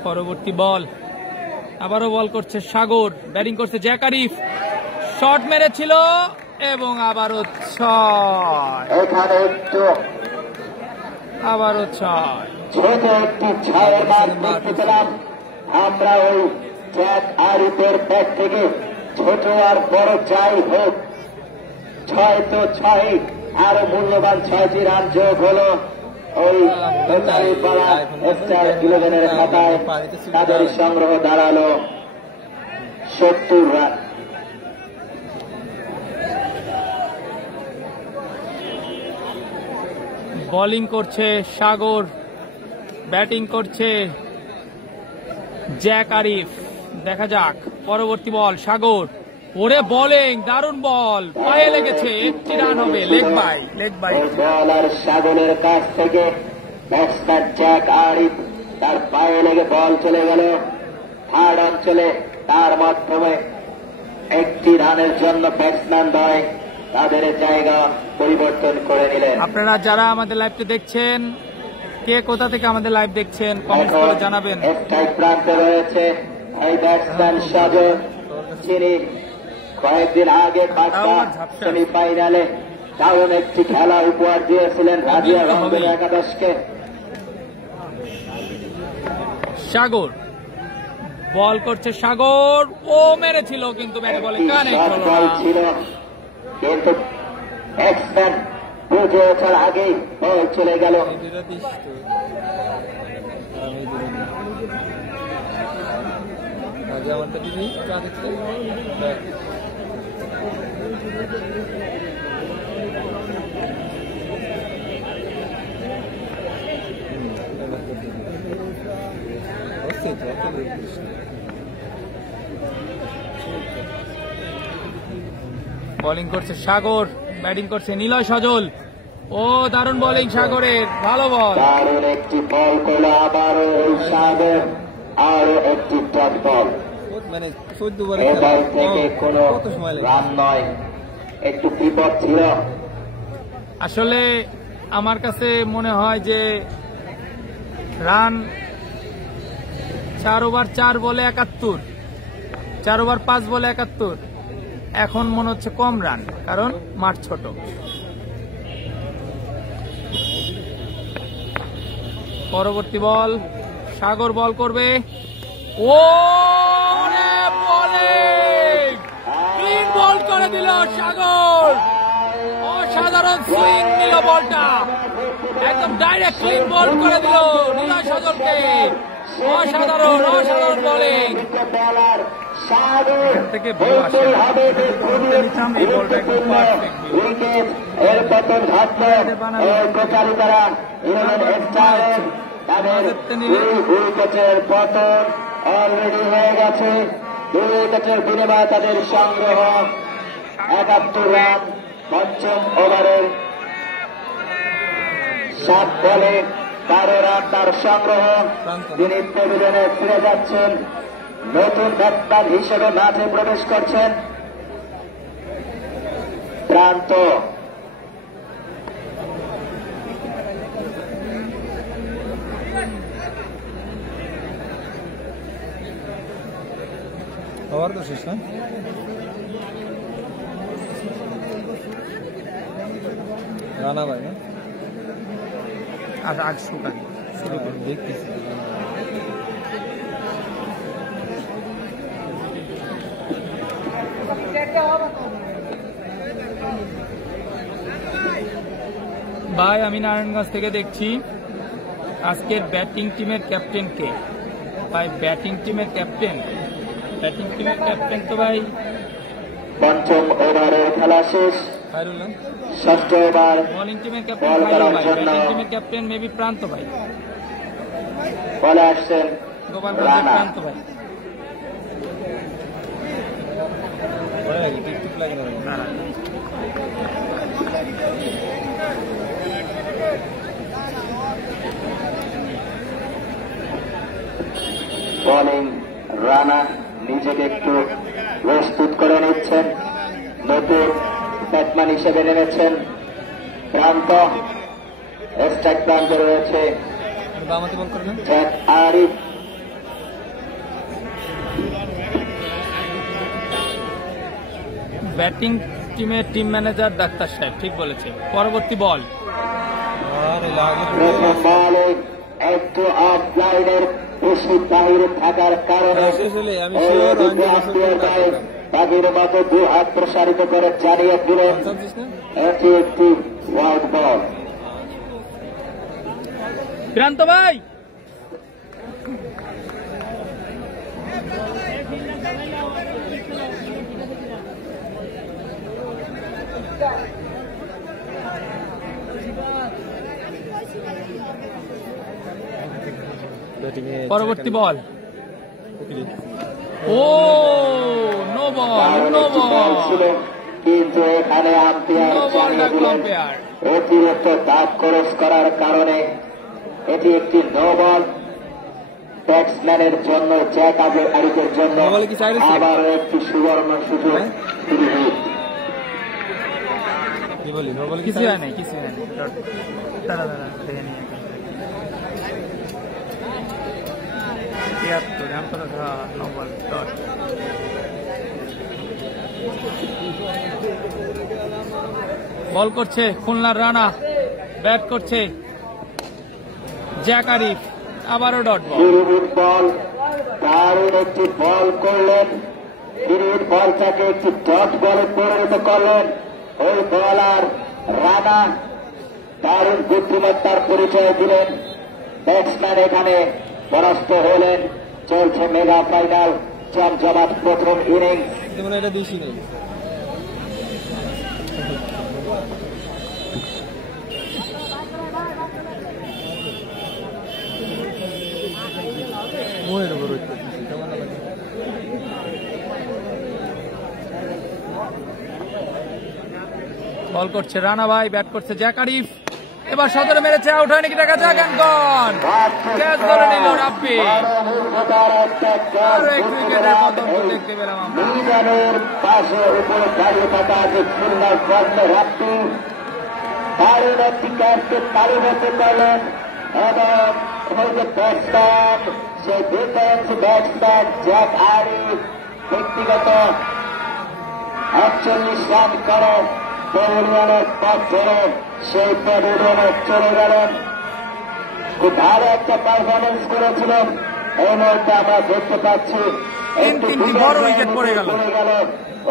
পরবর্তী বল, আবারও বল করছে সাগর, ব্যাটিং করছে জ্যাক আরিফ, শট মেরেছিল এবং আবারও ছয়, এখানে একটু আবারও ছয়। ছোট একটি ছয়ের মার দেখতে পেলাম আমরা ওই জ্যাক আরিফের ব্যাট থেকে। ছোট আর বড় যাই হোক, ছয় তো ছয়, আরো মূল্যবান 6টি রান যোগ হলো ওই 11 খাতায়। তাদের সংগ্রহ দাঁড়ালো 70 রান। বোলিং করছে সাগর, ব্যাটিং করছে জ্যাক আরিফ। দেখা যাক পরবর্তী বল, সাগর, ওরে বোলিং, দারুণ বল, পায়ে লেগেছে, একটি রান হবে, লেগ বাই, লেগ বাই। বলার সাগরের কাছ থেকে ব্যাটসম্যান জ্যাক আরিফ, তার পায়ে লেগে বল চলে গেল থার্ড অঞ্চলে। তার মাধ্যমে একটি রানের জন্য ব্যাটসম্যান দয় তাদের জায়গা পরিবর্তন করে নিলেন। আপনারা যারা আমাদের লাইভটি দেখছেন, কে কোথা থেকে আমাদের লাইভ দেখছেন কমেন্ট করে জানাবেন। একটাই প্রান্তে রয়েছে এই ব্যাটসম্যান সাগর, যিনি কয়েকদিন আগে পাঁচটা সেমিফাইনালে দারুণ একটি খেলা উপহার দিয়েছিলেন রাজিয়া রহমান একাদশকে। সাগর বল করছে, সাগর, ও মেরেছিল কিন্তু ব্যাটে বলে কানে ছিল, কিন্তু ব্যাটসম্যান বুঝে ওঠার আগেই বল চলে গেল। আমারটা দিদি চা দেখতে বোলিং করছে সাগর, ব্যাটিং করছে নিলয় সজল, ও দারুণ বোলিং সাগরের, ভালো বল, দারুণ একটি বল করলো আবারও এই সাগর, আরো একটি ডট বল। মানে 14 বলে এই বল থেকে কোনো রান নয়, একটু বিপদ ছিল। আসলে আমার কাছে মনে হয় যে রান 4 ওভার 4 বলে 71, 4 ওভার 5 বলে 71, এখন মনে হচ্ছে কম রান, কারণ মাঠ ছোট। পরবর্তী বল, সাগর বল করবে, ও বলিং, ক্লিন বল করে দিল সাগর, অসাধারণ সুইং নিল বলটা, একদম ডাইরেক্ট ক্লিন বল করে দিল নিলয় সজলকে। অসাধারণ অসাধারণ বোলিং থেকে বল আসে নিতাম এই বলটা একদম উইকেটের পতন অলরেডি হয়ে গেছে। 2 উইকেটের বিনিময়ে তাদের সংগ্রহ 71 রান। পঞ্চম ওভারের 7 বলে 12 রান তার সংগ্রহ। তিনি প্যাভিলিয়নে ফিরে যাচ্ছেন, নতুন ব্যাটসম্যান হিসেবে মাঠে প্রবেশ করছেন প্রান্ত। আবার তো শেষ না? রানা ভাই না? আচ্ছা আজ শুরু দেখতেছি। ভাই আমি নারায়ণগঞ্জ থেকে দেখছি। আজকের ব্যাটিং টিমের ক্যাপ্টেন কে? ভাই ব্যাটিং টিমের ক্যাপ্টেন তো ভাই পঞ্চম ওভারের খেলা শেষ। ষষ্ঠ ওভার বোলিং টিমের ক্যাপ্টেন ভাই, ব্যাটিং টিমের ক্যাপ্টেন মেবি প্রান্ত ভাই, বলে আসছেন গোপালগঞ্জের প্রান্ত ভাই। না না বোলিং রানা নিজেকে একটু প্রস্তুত করে নিচ্ছেন, নতুন ব্যাটসম্যান হিসেবে নেমেছেন প্রান্ত। স্ট্রাইক প্রান্তে রয়েছে জ্যাক আরিফ। ব্যাটিং টিমের টিম ম্যানেজার ডাক্তার সাহেব ঠিক বলেছে। পরবর্তী বল একটু অফ লাইনের বেশি বাহিরে থাকার কারণে বাঘের মতো 2 হাত প্রসারিত করে জানিয়ে দিলেন এটি একটি ওয়াইড বল। প্রান্ত ভাই পরবর্তী বল। ও নো বল ছিল, কিন্তু এখানে আম্পায়ার জানিয়ে দিলেন অতিরিক্ত দাগ ক্রস করার কারণে এটি একটি নো বল। ব্যাটসম্যানের জন্য জ্যাক আরিফের জন্য আবার একটি সুবর্ণ সুযোগ শুরু হয়েছে। কিছু হয় নাই বল করছে খুলনার রানা, ব্যাট করছে জ্যাক আরিফ, আবারও ডট বল। দারুণ একটি বল করলেন, বলটাকে একটি ডট বলে পরিণত করলেন ওই বলার রানা। দারুণ বুদ্ধিমত্তার পরিচয় দিলেন। ব্যাটসম্যান এখানে পরাস্ত হলেন। চলছে মেগা ফাইনাল জমজমাট প্রথম ইনিংস। এটা দিয়েছি নেই বল করছে রানা ভাই, ব্যাট করছে জ্যাক আরিফ। এবার 17 মেরেছে, আউট হয় নাকি দেখা যাক। গন ক্যাচ ধরে নিল রাব্বি। আরো এক উইকেটের পতন দেখতে পেলাম আমরা। পাশে উপরে দাঁড়িয়ে থাকা যে খুলনার বর্ণে রাব্বি দারুণ একটি ক্যাচকে তালিবদ্ধ করলেন এবং ব্যাটসম্যান সেই ডিফেন্স ব্যাটসম্যান জ্যাক আরিফ ব্যক্তিগত 41 রান করে প্যাভিলিয়নের পথ ধরে সেই প্যাভিলিয়নে চলে গেলেন। খুব ভালো একটা পারফরমেন্স করেছিলেন। এই মুহূর্তে আমরা দেখতে পাচ্ছি বড় উইকেট পড়ে গেল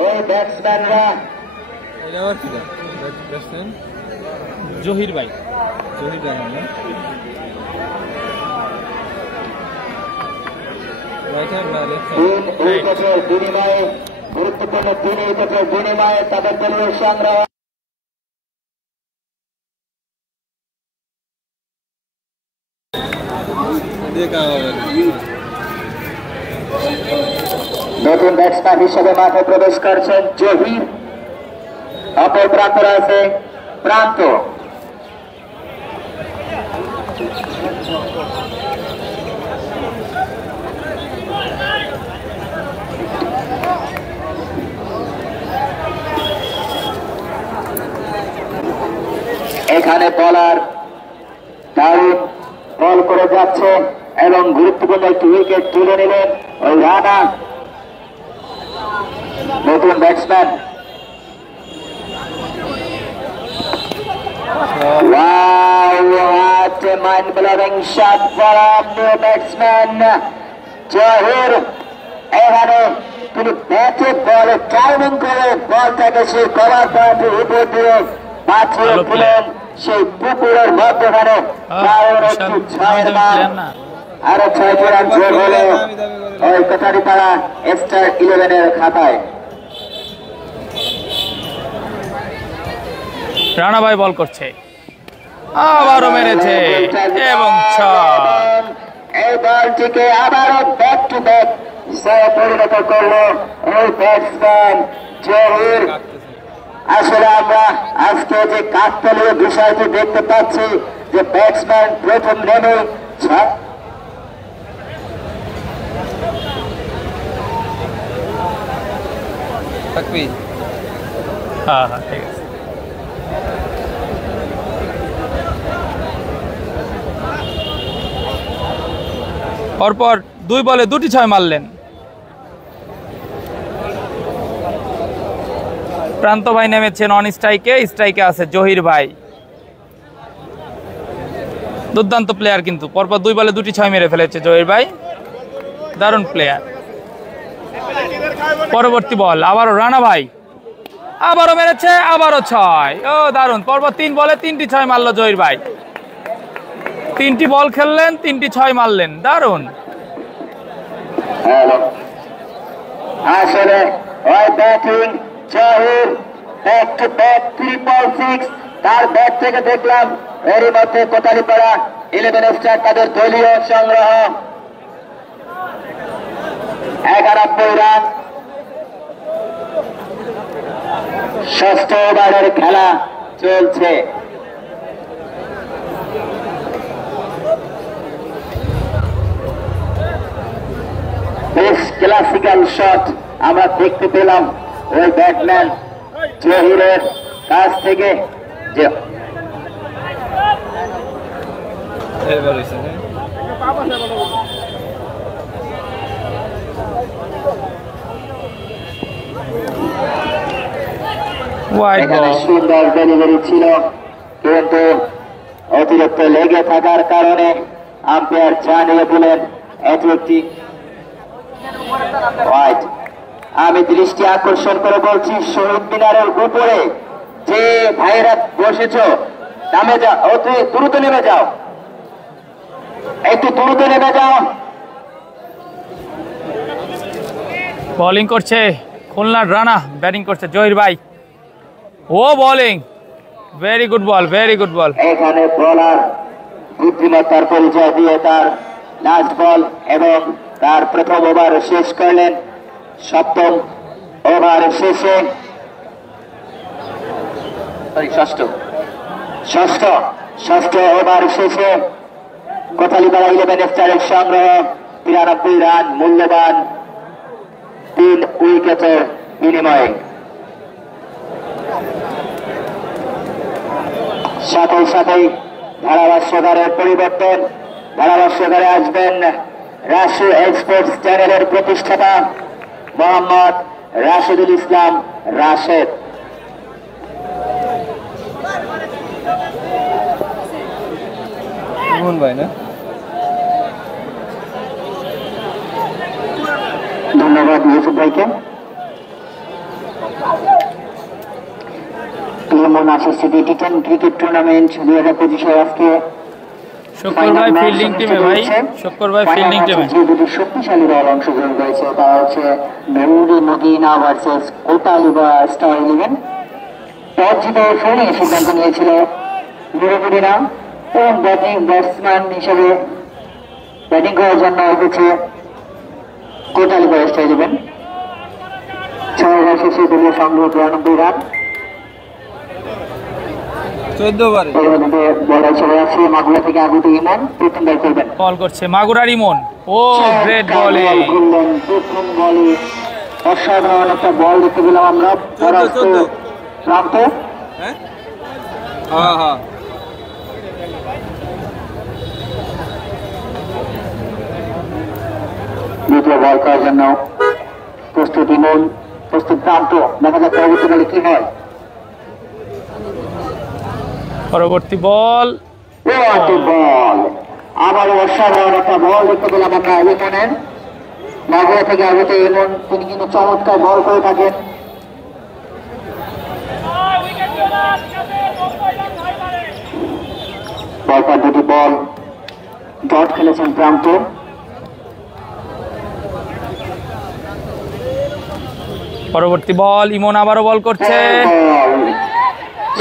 ওই ব্যাটসম্যানরা। ব্যাটসম্যান জহির ভাই। জহির জাহান না, রাইট হ্যান্ড না লেফট হ্যান্ড? 3 উইকেটের বিনিময়ে, গুরুত্বপূর্ণ 3 উইকেটের বিনিময়ে তাদের দলীয় সংগ্রহ। দিয়ে কাম হবে। নতুন ব্যাটসম্যান হিসেবে মাঠে প্রবেশ করছেন জহির। অপর প্রান্ত রয়েছে প্রান্ত। এখানে বলার দারুণ বল করে যাচ্ছে এবং গুরুত্বপূর্ণ একটি উইকেট তুলে নিলেন ওই রানা। নতুন batsman. Wow, what a mind-blowing shot from new batsman Zahir. এখানে তিনি ব্যাটে বলে টাইমিং করে বলটাকে সেই কভার পয়েন্টের উপর দিয়ে পাঠিয়ে দিলেন সেই পুকুরের মধ্যখানে। কারণ একটি 6 রান, আরো 6টি রান যোগ হলে ওই কোঠারিপাড়া স্টার 11-এর খাতায়। রানা ভাই বল করছে, আবারও মেরেছে এবং 6। এই বলটিকে আবারও ব্যাক টু ব্যাক পরিণত করলো এই ব্যাটসম্যান জহির। আসলে আমরা আজকে যে কাকতালীয় বিষয়টি দেখতে পাচ্ছি যে ব্যাটসম্যান প্রথম নেমে থাকবি। হ্যাঁ হ্যাঁ ঠিক আছে। পরপর 2 বলে 2টি 6 মারলেন। প্রান্ত ভাই নেমেছেন অন স্ট্রাইকে, স্ট্রাইকে আছে জহির ভাই। দুর্দান্ত প্লেয়ার, কিন্তু পরপর 2 বলে 2টি 6 মেরে ফেলেছে জহির ভাই, দারুণ প্লেয়ার। পরবর্তী বল আবারও রানা ভাই, আবারও মেরেছে, আবারও 6। ও দারুণ, পরপর 3 বলে 3টি 6 মারলো জহির ভাই। 3টি বল খেললেন, 3টি 6 মারলেন, দারুণ। আসলে ওই batting Zahir back to back 3.6 তার ব্যাট থেকে দেখলাম এরই মধ্যে কোটালীপাড়া 11 স্টার তাদের দলীয় সংগ্রহ 91 রান। 6ষ্ঠ ওভারের খেলা চলছে। বেশ ক্লাসিক্যাল শট আমরা দেখতে পেলাম ওই ব্যাটম্যান জহিরের কাছ থেকে। যে এবার হইছে না? ওয়াইড এখানে বল। সুন্দর ডেলিভারি ছিল, কিন্তু অতিরিক্ত লেগে থাকার কারণে আম্পায়ার জানিয়ে দিলেন এটি একটি ওয়াইড। আমি দৃষ্টি আকর্ষণ করে বলছি, শহীদ মিনারের উপরে যে ভাইরা বসেছ নামে যাও, অতি দ্রুত নেমে যাও, একটু দ্রুত নেমে যাও। বোলিং করছে খুলনার রানা, ব্যাটিং করছে জহির ভাই। ও bowling, very good ball, very good ball. এখানে বলার বুদ্ধিমত্তার পরিচয় দিয়ে তার লাস্ট বল এবং তার প্রথম ওভার শেষ করলেন। 7ম ওভার শেষে ষষ্ঠ ওভার শেষে কোটালীপাড়া 11 স্টারের সংগ্রহ 93 রান, মূল্যবান 3 উইকেটের বিনিময়ে। সাথে সাথেই ধারাভাষ্যকারের পরিবর্তন। ধারাভাষ্যকারে আসবেন রাশু এক্সপোর্টস চ্যানেলের প্রতিষ্ঠাতা মোহাম্মদ রাশেদুল ইসলাম রাশেদ। ইমন ভাই না? ধন্যবাদ ইউসুফ ভাইকে। নাসির সিটি টি10 ক্রিকেট টুর্নামেন্ট 2025 আজকে শুক্র ভাই ফিল্ডিং টিমে ভাই, শুক্র ভাই ফিল্ডিং টিমে। যে দুটি শক্তিশালী দল অংশগ্রহণ করেছে তারা হচ্ছে মেমোরি মদিনা ভার্সেস কোটালিবা স্টার 11। টস জিতে ফিল্ডিং সিদ্ধান্ত নিয়েছিল মেমোরিনা এবং ব্যাটসম্যান হিসেবে ব্যাটিং করার জন্য এসেছে কোটালিবা স্টার 11। 6 ওভার শেষে দলীয় সংগ্রহ 92 রান। 14 ওভারে বল হিসেবে আছে মাগুরা থেকে আগত ইমন, প্রথম বল করবেন। বল করছে মাগুরার ইমন। ও গ্রেট বলে প্রথম বলে অসাধারণ একটা বল দেখতে পেলাম আমরা। প্রান্ত হ্যাঁ হ্যাঁ হ্যাঁ দ্বিতীয় বল করার জন্য প্রস্তুত ইমন, প্রস্তুত প্রান্ত। দেখা যাক পরবর্তী বলে কি হয়। পরবর্তী বল বল আবার অসাধারণ একটা বল দেখতে পেলাম আমরা ইমনের। মাগুরা থেকে আগত ইমন, তিনি কিন্তু চমৎকার বল করে থাকেন। পরপর দুটি বল ডট খেলেছেন প্রান্ত। পরবর্তী বল ইমন আবারও বল করছে,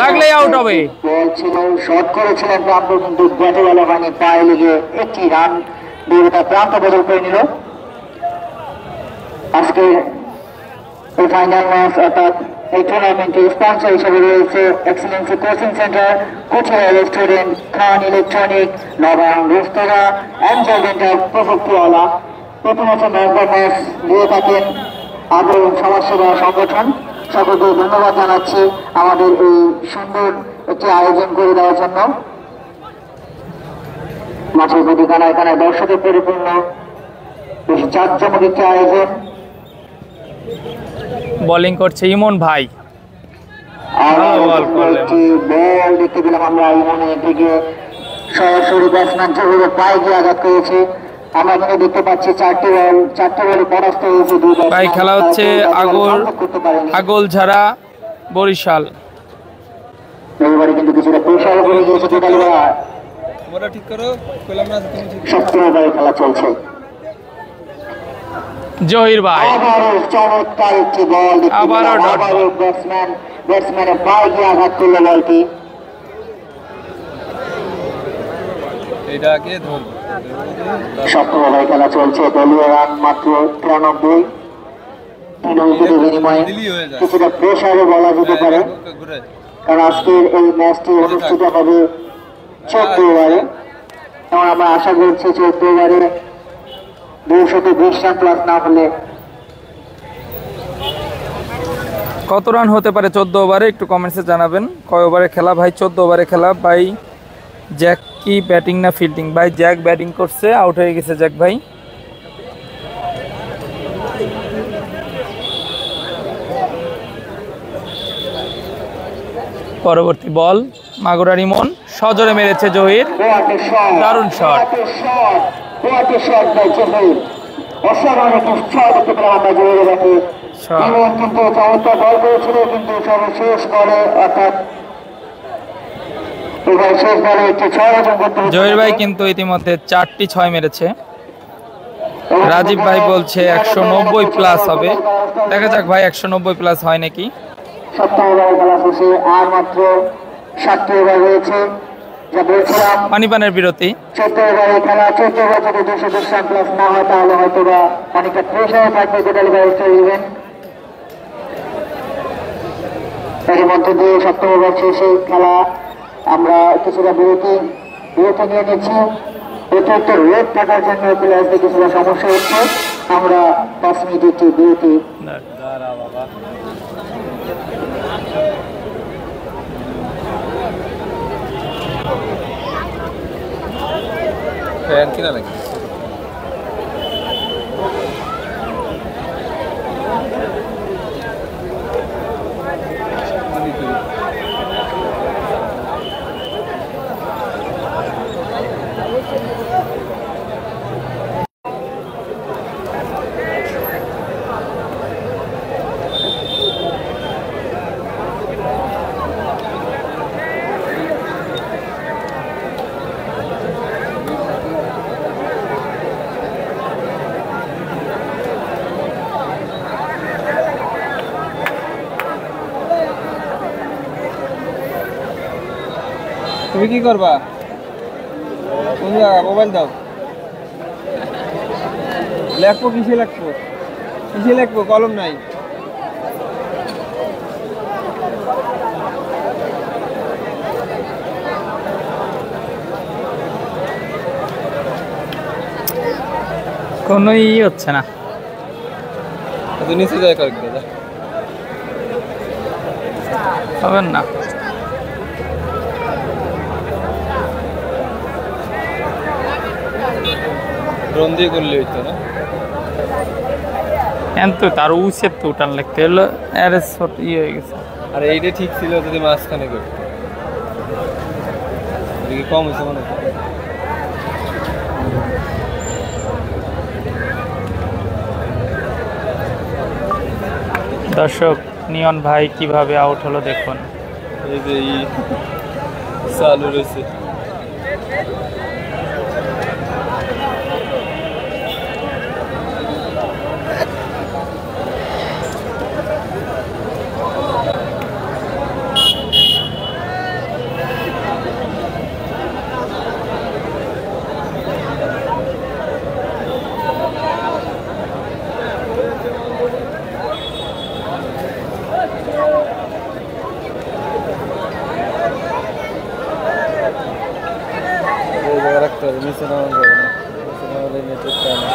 লাগলেই আউট হবে। বল ছিল শর্ট করেছিলেন প্রান্ত, কিন্তু ব্যাটে বলা হয়নি, পায়ে লেগে একটি রান দিয়ে প্রান্ত বদল করে নিল। আজকে এই ফাইনাল ম্যাচ অর্থাৎ এই টুর্নামেন্টে স্পন্সর হিসেবে রয়েছে Excellency coaching centre, Kochua restaurant, খান ইলেকট্রনিক, নবাং রেস্তোরাঁ, অ্যাঞ্জেল ডেন্টাল, প্রযুক্তিওয়ালা। প্রথমত ম্যাচ দিয়ে থাকেন আদৌ সমাজসেবা সংগঠন। সকলকে ধন্যবাদ জানাচ্ছি আমাদের এই সুন্দর একটি আয়োজন করে দেওয়ার জন্য। মাছের মুদিখানা এখানে দর্শকের পরিপূর্ণ, বেশ জাঁকজমক একটি আয়োজন। বোলিং করছে ইমন ভাই। বল দেখতে পেলাম আমরা ইমনের দিকে সরাসরি ব্যাটসম্যান জহুরের পায়ে গিয়ে আঘাত করেছে। আমরা এখানে দেখতে পাচ্ছি 4টি বলে পরাস্ত হয়েছে দুই ব্যাটসম্যান। ভাই খেলা হচ্ছে আগলঝাড়া বরিশাল। এবারে কিন্তু কিছুটা প্রেশার পড়ে গিয়েছে কোটালিবা। তোমরা ঠিক করো, কইলাম না তুমি ঠিক। 7 ওভারে খেলা চলছে। জহির ভাই আবারও চমৎকার একটি বল দেখতে পেলাম। আবারও ব্যাটসম্যানের পায়ে গিয়ে আঘাত করলো বলটি। এটা কে ধরবে? 7 ওভারে খেলা চলছে। দলীয় রান মাত্র 93। 3 উইকেটের বিনিময়ে কিছুটা প্রেশারও বলা যেতে পারে, কারণ আজকের এই ম্যাচটি অনুষ্ঠিত হবে 14 ওভারে এবং আমরা আশা করছি 14 ওভারে 220 রান প্লাস না হলে। কত রান হতে পারে 14 ওভারে একটু কমেন্টসে জানাবেন। কয় ওভারে খেলা ভাই? 14 ওভারে খেলা। ভাই জ্যাক কি ব্যাটিং না ফিল্ডিং? ভাই জ্যাক ব্যাটিং করছে, আউট হয়ে গেছে জ্যাক ভাই। পরবর্তী বল মাগুরার ইমন, সজোরে মেরেছে জহির, দারুণ শট। অসাধারণ একটি শট দেখতে পেলাম আমরা জহিরে দেখি। ইমন কিন্তু চমৎকার বল করেছিল, কিন্তু সর্বশেষ বলে অর্থাৎ শেষ বলে একটি 6 রান করতে হবে। জহির ভাই কিন্তু ইতিমধ্যে 4টি 6 মেরেছে। রাজীব ভাই বলছে 190 প্লাস হবে, দেখা যাক ভাই 190 প্লাস হয় নাকি। 7 ওভারে খেলা শেষে আর মাত্র 7টি ওভার রয়েছে। যা বলছিলাম পানিপানের বিরতি। 14 ওভারে খেলা। 14 ওভার যদি 220 রান প্লাস না হয় তাহলে হয়তো বা অনেকটা প্রেশারে থাকবে কোটালিবা স্টার 11। এর মধ্যে দিয়ে 7 ওভার শেষে খেলা আমরা কিছুটা বিরতি নিয়ে নিচ্ছি। অতিরিক্ত রেট থাকার জন্য প্লেয়ারদের কিছুটা সমস্যা হচ্ছে। আমরা 5 মিনিট একটি বিরতি। ফ্যান কিনা লাগে কি করবা? কোন জায়গা? মোবাইল দাও। লেখবো কিসে লেখবো? কিসে লেখবো? কলম নাই। কোনো হচ্ছে না। নিচে যায় কয়েকটা হবেন না। ড্রোন দিয়ে করলে হইতো না। তো তার উচিত তো উঠান লাগতে হলো, হয়ে গেছে। আর এইটা ঠিক ছিল যদি মাঝখানে করতো, কম হয়েছে মনে হয়। দর্শক, নিয়ন ভাই কিভাবে আউট হলো দেখুন। এই যে চালু রয়েছে। রাখতে হবে, নিচে নামানো যাবে না, নিচে নামালে নেটের টানে।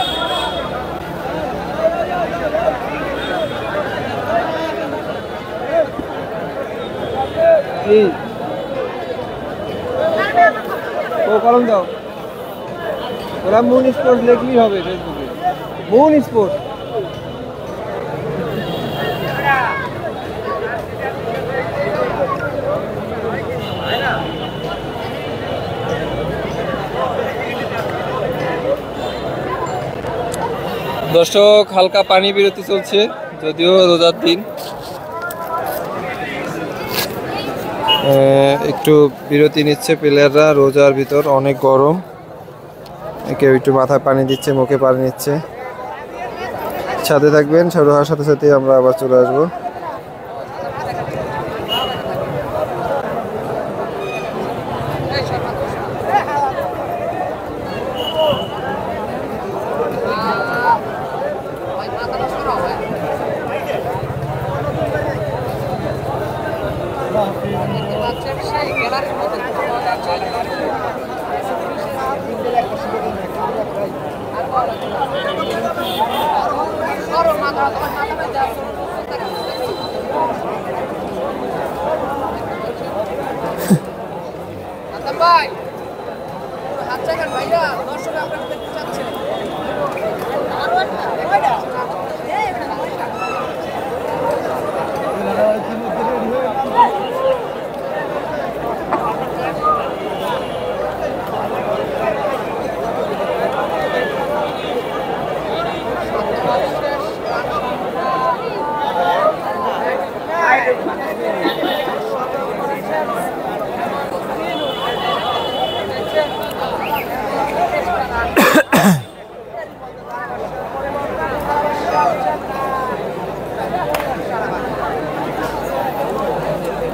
ও কলম দাও। ওরা মুন স্পোর্টস লিখলেই হবে ফেসবুকে, মুন স্পোর্টস। দর্শক, হালকা পানি বিরতি চলছে, যদিও রোজার দিন। একটু বিরতি নিচ্ছে প্লেয়াররা, রোজার ভিতর অনেক গরম। কেউ একটু মাথায় পানি দিচ্ছে, মুখে পানি নিচ্ছে। সাথে থাকবেন, শুরু হওয়ার সাথে সাথে আমরা আবার চলে আসবো।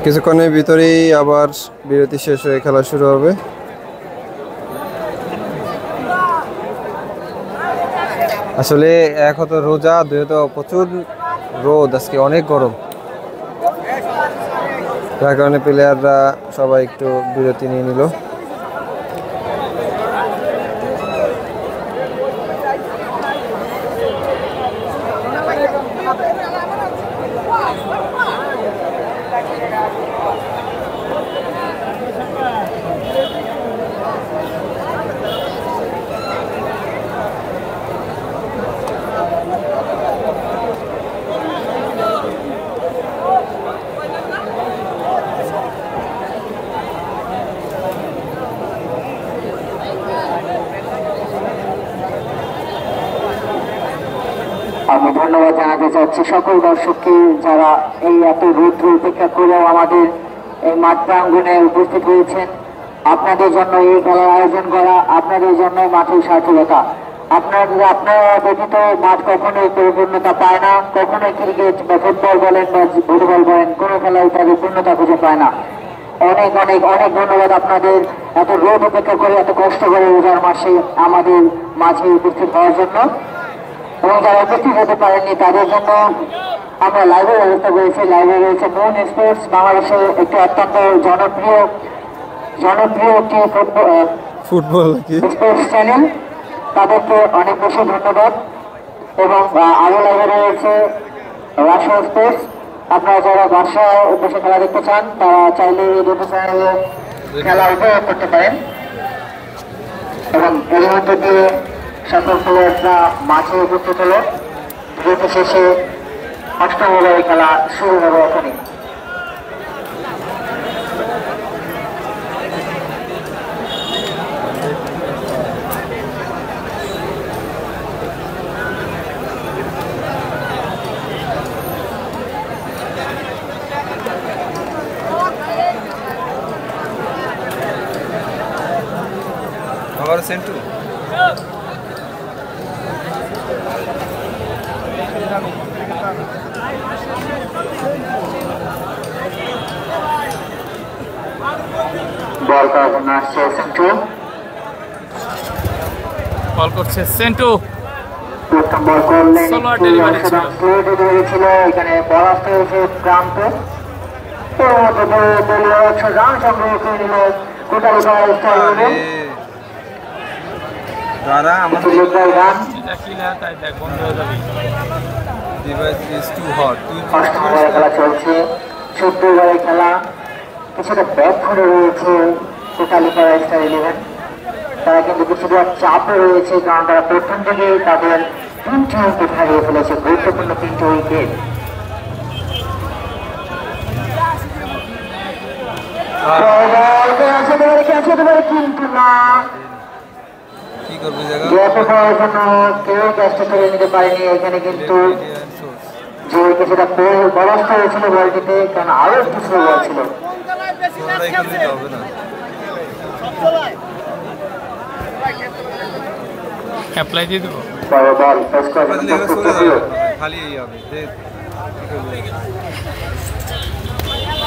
কিছুক্ষণের ভিতরেই আবার বিরতি শেষ হয়ে খেলা শুরু হবে। আসলে এক হতো রোজা, দুই হতো প্রচুর রোদ, আজকে অনেক গরম, যার কারণে প্লেয়াররা সবাই একটু বিরতি নিয়ে নিল। আমি ধন্যবাদ জানাতে চাচ্ছি সকল দর্শককে, যারা এই এত রৌদ্র উপেক্ষা করেও আমাদের এই মাঠ প্রাঙ্গণে উপস্থিত হয়েছেন। আপনাদের জন্য এই খেলার আয়োজন করা, আপনাদের জন্য মাঠের সার্থকতা। আপনারা ব্যতীত মাঠ কখনোই পরিপূর্ণতা পায় না। কখনোই ক্রিকেট বা ফুটবল বলেন বা ভলিবল বলেন, কোনো খেলায় তাদের পূর্ণতা খুঁজে পায় না। অনেক অনেক অনেক ধন্যবাদ আপনাদের এত রোদ উপেক্ষা করে এত কষ্ট করে রোজার মাসে আমাদের মাঝে উপস্থিত হওয়ার জন্য, এবং যারা উপস্থিত হতে পারেননি তাদের জন্য আমরা লাইভের ব্যবস্থা করেছি। লাইভে রয়েছে মুন স্পোর্টস, বাংলাদেশের একটি অত্যন্ত জনপ্রিয় একটি ফুটবল কি স্পোর্টস চ্যানেল, তাদেরকে অনেক বেশি ধন্যবাদ। এবং আরো লাইভে রয়েছে রাশিয়া স্পোর্টস, আপনারা যারা বাসায় বসে খেলা দেখতে চান তারা চাইলে এই দুটো চ্যানেলে খেলা উপভোগ করতে পারেন। এবং এর মধ্যে দিয়ে সকল প্লেয়াররা মাঠে উপস্থিত হলো। বিরতি শেষে অষ্টম ওভারের খেলা শুরু হবে এখনই। আবার সেন্টু বল করার আসছে সেন্টু, বল করছে সেন্টু। প্রথম বল করলেন Slower delivery ছিল। ছিল, এখানে বল আসতে হয়েছে প্রান্ত, এর মধ্যে দলীয় 100 রান সংগ্রহ করে নিল কোটালী স্টাইল। দ্বারা আমাদের রান এটা কি না তাই দেখ বন্ধ হয়ে যাবে। ডিভাইস ইজ টু হট অষ্টম ওভারের খেলা চলছে, 14 ওভারের খেলা। কিছুটা ব্যাক করে রয়েছে কোটালী স্টার 11, তারা কিন্তু কিছুটা চাপে রয়েছে, কারণ তারা প্রথম থেকে তাদের 3টি উইকেট হারিয়ে ফেলেছে, গুরুত্বপূর্ণ 3টি উইকেট। কিন্তু না, কি করবে জায়গা ব্যাপক হওয়ার জন্য কেউ ক্যাচটা তুলে নিতে পারেনি। এখানে কিন্তু যে কিছুটা বলস্ত হয়েছিল বলটিতে, কারণ আরো একটু স্লো বল ছিল। হবে না অ্যাপ্লাই দিয়ে দেবো। বড় বল ফেস করে খালি হবে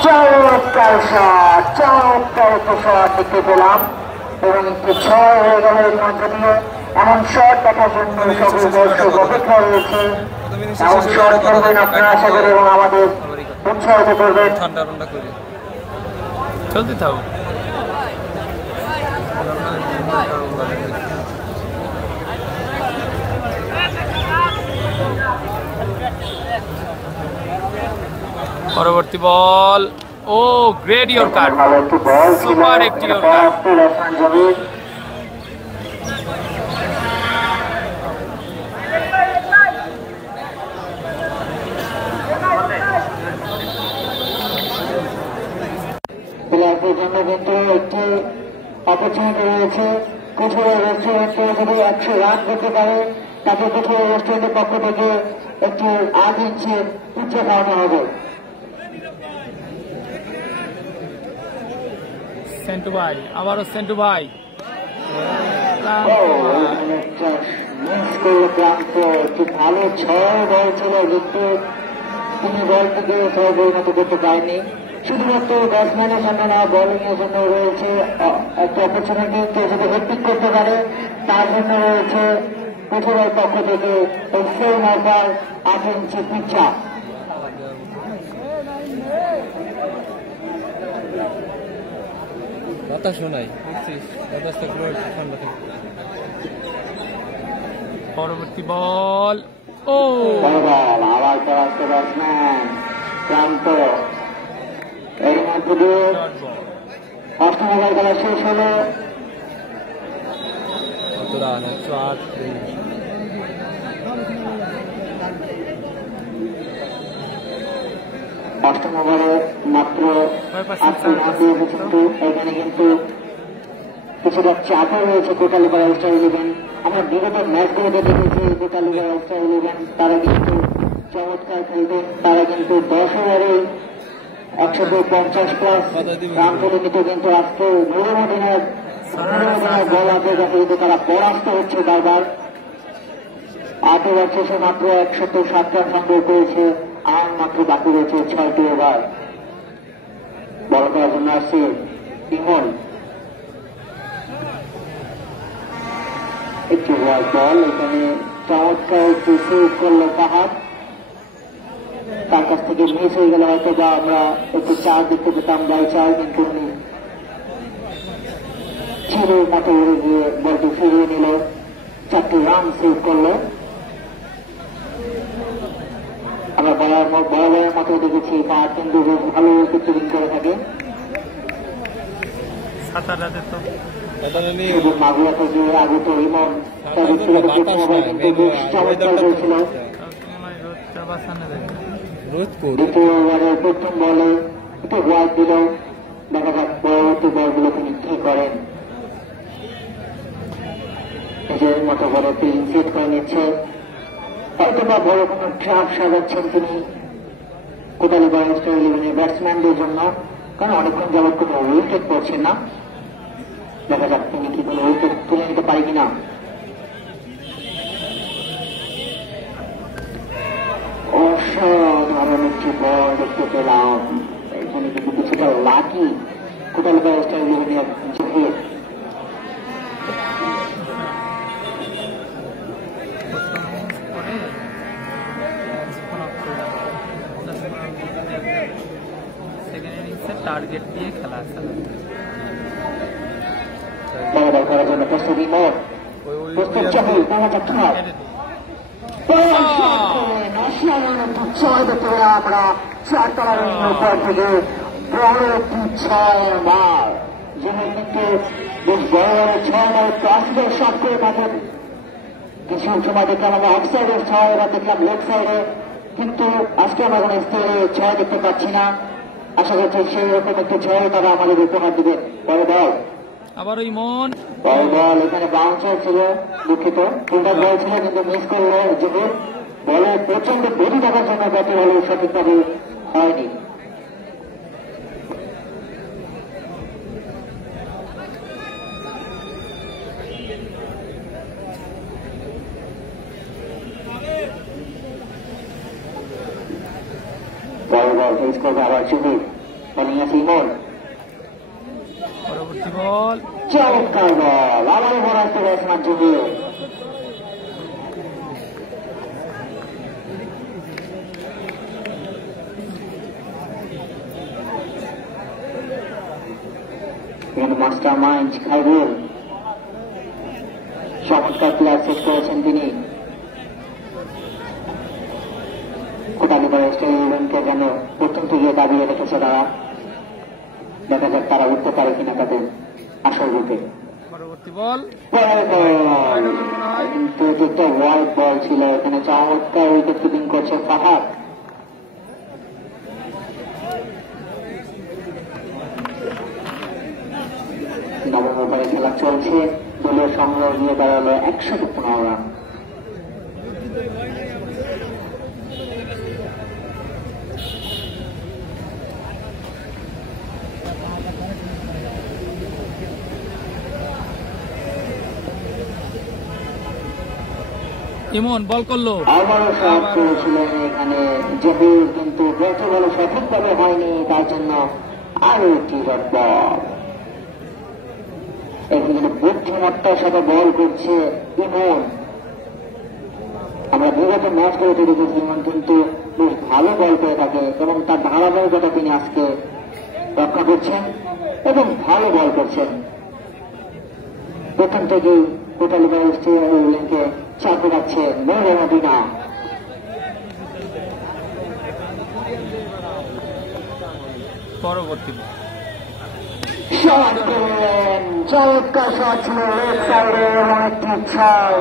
চমৎকার শট, চমৎকার একটু শট দেখতে পেলাম, এবং একটি 6 হয়ে গেল। এর মধ্যে দিয়ে এমন শট দেখার জন্য সকল দর্শক অপেক্ষা রয়েছে। এমন শট করবেন আপনারা আশা করি, এবং আমাদের উৎসাহিত করবেন। ঠান্ডা ঠান্ডা করে চলতে থাকো। পরবর্তী বল, ও গ্রেট ইয়র্কার, ভালো একটি বল ছিল, সুপার একটি ইয়র্কার। প্লেয়ারদের জন্য কিন্তু একটি অপরচুনিটি রয়েছে। কুঠুরা রেস্টুরেন্টে যদি 100 রান করতে পারে, তাকে কুঠুরা রেস্টুরেন্টের পক্ষ থেকে একটি 8 ইঞ্চির উচ্চ খাওয়ানো হবে। সেন্টু ভাই, আবারও সেন্টু ভাই। একটি ভালো 6 বল ছিল, কিন্তু তিনি বলটিকে সহজে পরিণত করতে পারেনি। শুধুমাত্র ব্যাটসম্যানের জন্য না, বোলিং এর জন্য রয়েছে একটা অপরচুনিটি। কেউ যদি হেডপিক করতে পারে তার জন্য রয়েছে কুঠুরের পক্ষ থেকে সেম অফার 8 ইঞ্চি পিচ্ছা। বাতাস শোনাই বাতাসটা পুরো ঠান্ডা থাকে। পরবর্তী বল, ও আবার পরাস্ত ব্যাটসম্যান ক্লান্ত। এর মধ্যে দিয়ে অষ্টম ওভার খেলা শেষ হলো। কত রান 108। অষ্টম ওভারে মাত্র 8 রান দিয়েছে, কিন্তু এখানে কিন্তু কিছুটা চাপে রয়েছে কোটালী স্টার 11। আমরা বিগত ম্যাচগুলোতে দেখেছি কোটালী স্টার 11 তারা কিন্তু চমৎকার খেলতেন। তারা কিন্তু 10 ওভারে 150+ রান করে নিত, কিন্তু আজকে নুরুদ্দিনের বল হাতে যাতে কিন্তু তারা পরাস্ত হচ্ছে বারবার। 8 ওভার শেষে মাত্র 107 রান সংগ্রহ করেছে, আর মাত্র বাকি রয়েছে 6টি ওভার। বল করার জন্য আসছে ইমন। একটু বল এখানে চমৎকার একটু সেভ করলো ফাহাদ, তার কাছ থেকে মিস হয়ে গেল হয়তো, বা আমরা একটু চার দেখতে পেতাম যাই চার, কিন্তু উনি চিরের মতো উড়ে গিয়ে বলটি ফিরিয়ে নিল, 4টি রান সেভ করলো। আমরা বরাবরের মতো দেখেছি ফাহাদ কিন্তু বেশ ভালো উইকেট কিপিং করে থাকে। মাগুরা থেকে আগত ইমন বেশ চমৎকার করেছিল। দ্বিতীয় ওভারের প্রথম বলে একটু ওয়াইড দিল, দেখা যাক পরবর্তী বলগুলো তিনি কি করেন। নিজের মতো করে ফিল্ডিং সেট করে নিচ্ছে, হয়তো বা বড় কোনো ট্রাপ সাজাচ্ছেন তিনি কোটালী বাংলাদেশ ইলেভেনের ব্যাটসম্যানদের জন্য, কারণ অনেকক্ষণ যাবৎ কোনো উইকেট পড়ছেন না। দেখা যাক তিনি কি কোনো উইকেট তুলে নিতে পারে কিনা। অসাধারণ একটি বল দেখতে পেলাম, এখানে কিন্তু কিছুটা লাকি কোটালী বাংলাদেশ ইলেভেনের জেহের। টার্গেট দিয়ে খেলা আছে বল করার জন্য প্রস্তুত ইমন, প্রস্তুত চাহল, দেখা যাক কি হয়। ছয় দেখতে পেলাম আমরা 4 তলার উপর থেকে বড় একটি 6 বার, যেখানে কিন্তু বেশ বড় বড় 6 বার ক্রসের শট করে থাকেন। কিছু সময় দেখলাম আমরা অফ সাইডে 6, এবার দেখলাম লেগ সাইডে, কিন্তু আজকে আমরা কোনো স্টেজে 6 দেখতে পাচ্ছি না। আশা করছি সেই রকম একটু 6 তারা আমাদের উপহার দিবেন। বড় বল আবারও ইমন, বল বল এখানে বাউন্সার ছিল, দুঃখিত ফিল্ডার বল ছিল কিন্তু মিস করলো জেহের। বলে প্রচন্ড গতি থাকার জন্য ব্যাটে হলেও সঠিকভাবে হয়নি। বল বল ফেস করবে আবার জেহের, বলিং আছে ইমন, পরবর্তী বল চমৎকার বল, আবারও বড় একটা ব্যাটসম্যান জেহের। মাস্টার মাইন্ড খাইরুল চমৎকার প্লেয়ার সেট করেছেন তিনি। কোটালী বাংলাদেশ ইলেভেনকে যেন প্রথম থেকে দাবিয়ে রেখেছে তারা, দেখা যাক তারা উঠতে পারে কিনা তাদের আসল রূপে। পরবর্তী বল কিন্তু একটা ওয়াইড বল ছিল, এখানে চমৎকার উইকেট কিপিং করছে ফাহাদ। নবম ওভারে খেলা চলছে, দলীয় সংগ্রহ নিয়ে দাঁড়ালো 115 রান। ইমন বল করলো, আবারও শট করেছিলেন এখানে জহির, কিন্তু ব্যাটে বল সঠিকভাবে হয়নি, তার জন্য আরো একটি ডট বল। এখানে বুদ্ধিমত্তার সাথে বল করছে ইমন। আমরা বিগত ম্যাচ করে দেখেছি ইমন কিন্তু বেশ ভালো বল করে থাকে, এবং তার ধারাবাহিকতা তিনি আজকে রক্ষা করছেন এবং ভালো বল করছেন। প্রথম থেকেই কোটালী বাংলাদেশ ইলেভেনকে চাপে রাখছে মদিনা। পরবর্তী শট করলেন, চমৎকার শট ছিল লেফট সাইডে এবং একটি 6।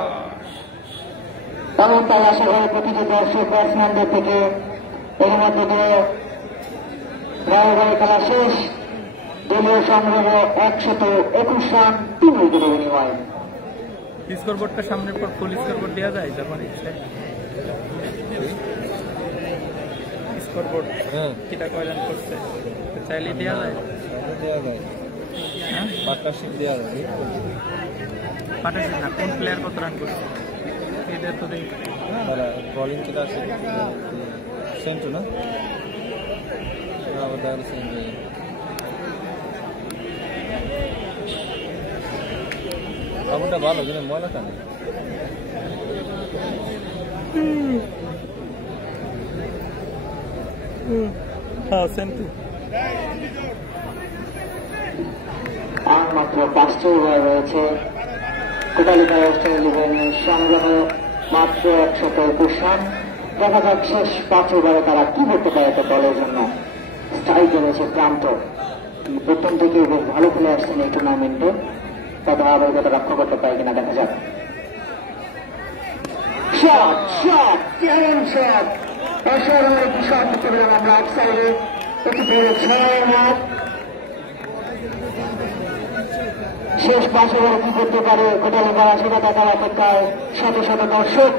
এবং তাই আশা করি প্রতিটি দর্শক ব্যাটসম্যানদের থেকে এর মধ্যে দিয়ে খেলা শেষ। দলীয় সংগ্রহ 121 রান, 3 উইকেটের বিনিময়ে। স্কোরবোর্ডটা সামনের পর ফুল স্কোরবোর্ড দেওয়া যায় যখন ইচ্ছে। স্কোরবোর্ড কিটা কয় রান করছে চাইলে দেওয়া যায়, পার্টনারশিপ দেওয়া যায়। পার্টনারশিপ না, কোন প্লেয়ার কত রান করছে এদের তো দেখি। বলিং কিটা আছে সেন্টু না, আবার সেন্টু সাবুনটা ভালো কিন্তু ময়লা কেন? আর মাত্র 5টি ওভার রয়েছে। কোটালীপাড়া ওয়েস্টার্ন ইলেভেনের সংগ্রহ মাত্র 121 রান। দেখা যাক শেষ 5 ওভারে তারা কি করতে পারে একটা দলের জন্য। স্ট্রাইকে রয়েছে প্রান্ত, প্রথম থেকে বেশ ভালো খেলে আসছেন এই টুর্নামেন্টে, তা ধারাবাহিকতা রক্ষা করতে পারে কিনা দেখা যাক। শট শট কেমন শট, অসাধারণ একটি শট করতে পেলাম আমরা অফ সাইডে। একটি বড় 6 রান। শেষ 5 ওভারে কি করতে পারে কোটালীপাড়া সেটা দেখার অপেক্ষায় শত শত দর্শক।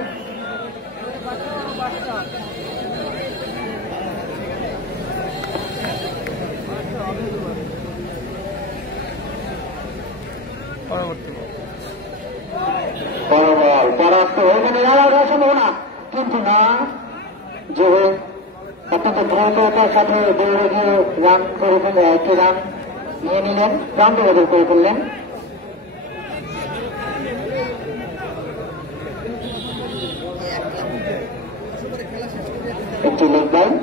বড় বল পরাস্ত হয়ে গেলে সম্ভাবনা, কিন্তু না, যে অত্যন্ত দ্রুততার সাথে দৌড়ে গিয়ে রান করে ফেলে, একটি রান নিয়ে নিলেন, রান বদল করে ফেললেন। একটি লেগ লাইন।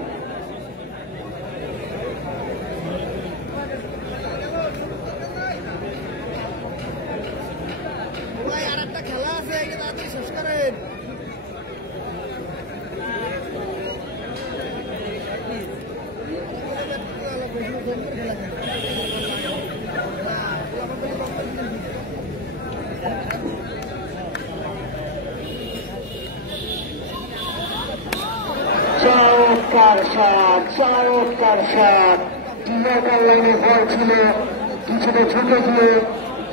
চমৎকার শট, চমৎকার শট। ডিমার্কার লাইনে বল ছিল, কিছুটা ঝুঁকে গিয়ে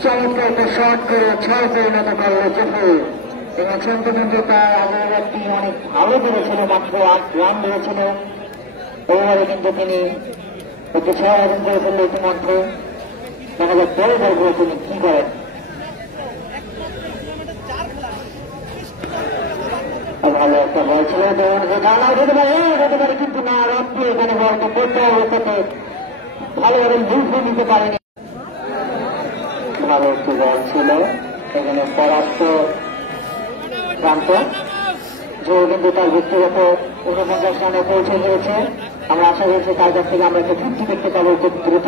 চমৎকার একটা শট করে 6 পরিণত করলো জুফু। এবং পর্যন্ত তার আগের একটি অনেক ভালো করেছিল, মাত্র 8 রান ধরেছিল। ওভারে কিন্তু তিনি একটু 6 রান করে ফেললো ইতিমধ্যে। দেখা যাক বড় বলগুলো তিনি কি করেন। ভালো একটা বল ছিল, যেতে পারে কিন্তু না, রাত্রি এখানে বলটা পড়তে অবস্থাতে ভালোভাবে বুঝে নিতে পারেনি। ভালো একটি বল ছিল, এখানে পরাস্ত প্রান্ত, যে কিন্তু তার ব্যক্তিগত 49 রানে পৌঁছে গিয়েছে। আমরা আশা করছি তার কাছ থেকে আমরা একটা তৃপ্তি দেখতে পাবো খুব দ্রুত।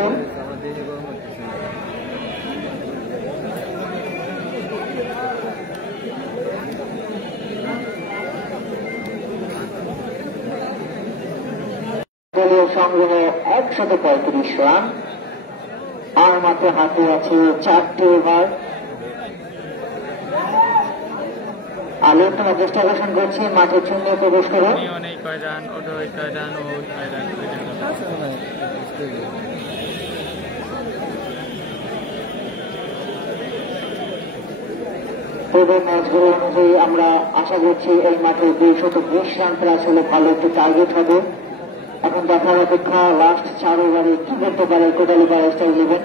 দলীয় সংগ্রহে 135 রান। আর মাত্র হাতে আছে 4টি ওভার। আলো তোমার দৃষ্টি আকর্ষণ করছি, মাঠে শূন্য প্রবেশ করো। পূর্বের ম্যাচগুলো অনুযায়ী আমরা আশা করছি এই মাঠে 220 রান প্লাস হলে ভালো একটি টার্গেট হবে। এখন দেখার অপেক্ষা লাস্ট 4 ওভারে কি করতে পারে কোটালীপাড়া ওয়েস্টার্ন ইলেভেন।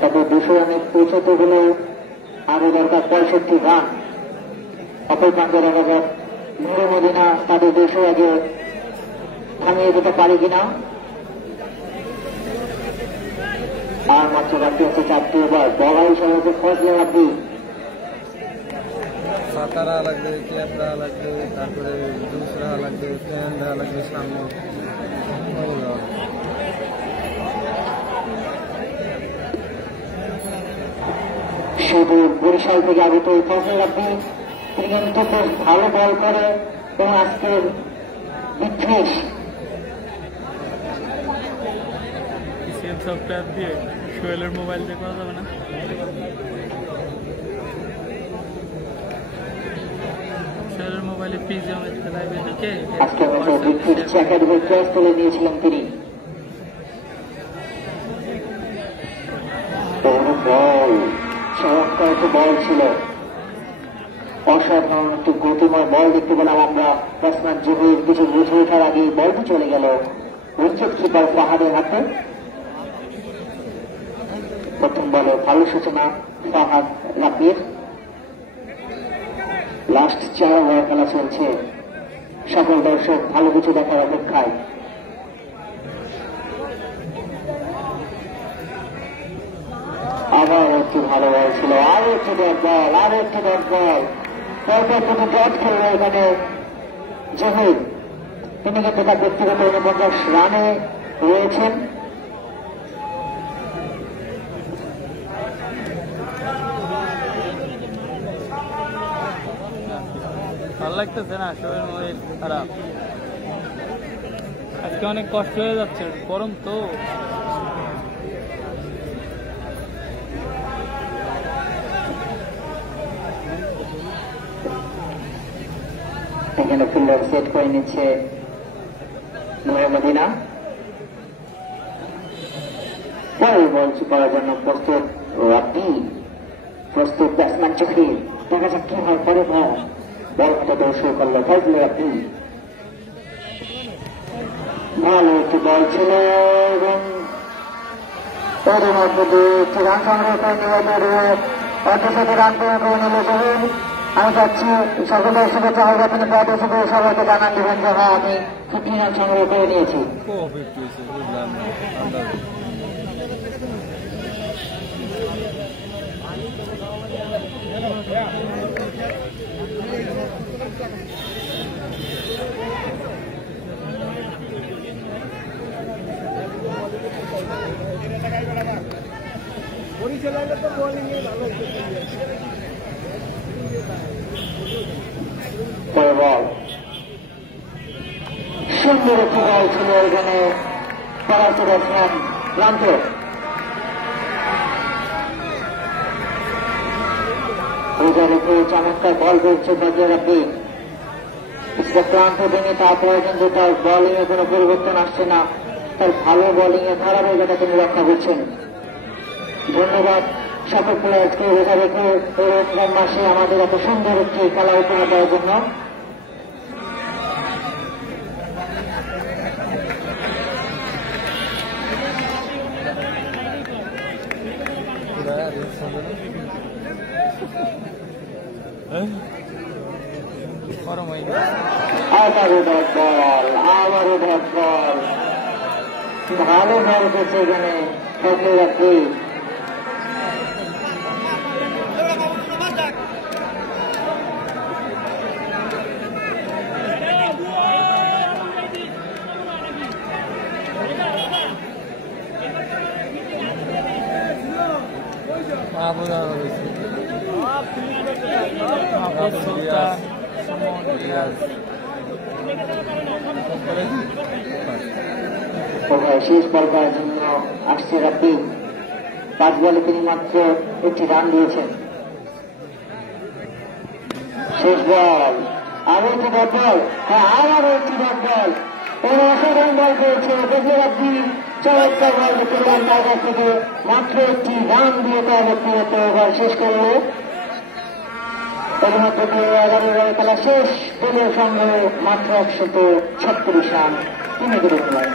তবে 200 রানে পৌঁছতে হলে আরো দরকার 65 রান। অপর প্রান্তে দেখা যাক নুরু মদিনা তাদের 200 আগে থামিয়ে দিতে পারে কিনা। আর মাত্র বাকি আছে 4টি ওভার। বলা হিসাবে হচ্ছে ফজলে রাব্বি, সাতারা লাগবে, ক্যাবরা লাগবে, তারপরে দুসরা লাগবে, ফ্যানরা লাগবে সামনে। শুধু বরিশাল থেকে আগত এই ফজলে রাব্বি, তিনি কিন্তু বেশ ভালো বল করে এবং আজকের বিদ্বেষ সফটওয়্যার দিয়ে সোহেলের মোবাইল দিয়ে করা যাবে না। সোহেলের মোবাইলে পিজিএমের লাইভে দেখে আজকের মতো বিদ্বেষ একাডেমির ক্লাস তুলে নিয়েছিলেন তিনি। বল চমৎকার একটা বল ছিল, অসাধারণ একটি গতিময় বল দেখতে পেলাম আমরা। ব্যাটসম্যান জুবির কিছু বুঝে ওঠার আগে বলটি চলে গেল উইকেট কিপার ফাহাদের হাতে। প্রথম বলে ভালো সূচনা ফাহাদ রাব্বির। লাস্ট 4 ওভার খেলা চলছে, সকল দর্শক ভালো কিছু দেখার অপেক্ষায়। ভালো বল ছিল। আরো একটি ডট বল, আরো একটি ডট বল, পরপর দুটো ডট খেললো এখানে জহির। তিনি কিন্তু তার ব্যক্তিগত 49 রানে রয়েছেন। ভালো লাগতেছে না, শরীর মরির খারাপ, আজকে অনেক কষ্ট হয়ে যাচ্ছে, গরম তো। এখানে ফিল্ডার সেট করে নিচ্ছে মদিনা। বল করার জন্য প্রস্তুত রাব্বি, প্রস্তুত ব্যাটসম্যান জহির। দেখা যাক কি হয় পরে। বল মতো দর্শক করলো ফজলে রাব্বি। ভালো একটি বল ছিল এবং তাদের মধ্যে একটি রান সংগ্রহ করে নিয়ে অর্ধশত রান করে নিল জহির। আমি চাচ্ছি সকলের শুভেচ্ছা হবে, তিনি প্রাদেশিক সবাইকে জানান দেবেন যে হ্যাঁ আমি 50 রান সংগ্রহ করে নিয়েছি। বল সুন্দর একটি বল ছিল এখানে পরাস্ত ব্যাটসম্যান ক্লান্ত। রোজার উপরে চমৎকার বল করছে ফজলে রাব্বি। কিছুটা ক্লান্ত ভেঙে তারপরে কিন্তু তার বোলিং এ কোনো পরিবর্তন আসছে না, তার ভালো বোলিং এ ধারাবাহিকতা তিনি রক্ষা করছেন। ধন্যবাদ সকল প্লেয়ারকে রোজা রেখে রমজান মাসে আমাদের এত সুন্দর একটি খেলা উপহার দেওয়ার জন্য। আবারও ডট বল, আবারও ডট বল, ভালো বল করছে এখানে ফজলে রাব্বি। শেষ বল করার জন্য আসছে রাব্বি। 5 বলে তিনি মাত্র একটি রান দিয়েছেন। শেষ বল, আরো একটি ডট বল, হ্যাঁ আরো একটি ডট বল। অসাধারণ বল করেছে ফজলে রাব্বি, চমৎকার বল করলেন তার কাছ থেকে। মাত্র একটি রান দিয়ে তার ব্যক্তিগত ওভার শেষ করল। এর মধ্যে 11 ওভারে খেলা শেষ, দলীয় সংগ্রহে মাত্র 136 রান তিনি করে ফেলেন।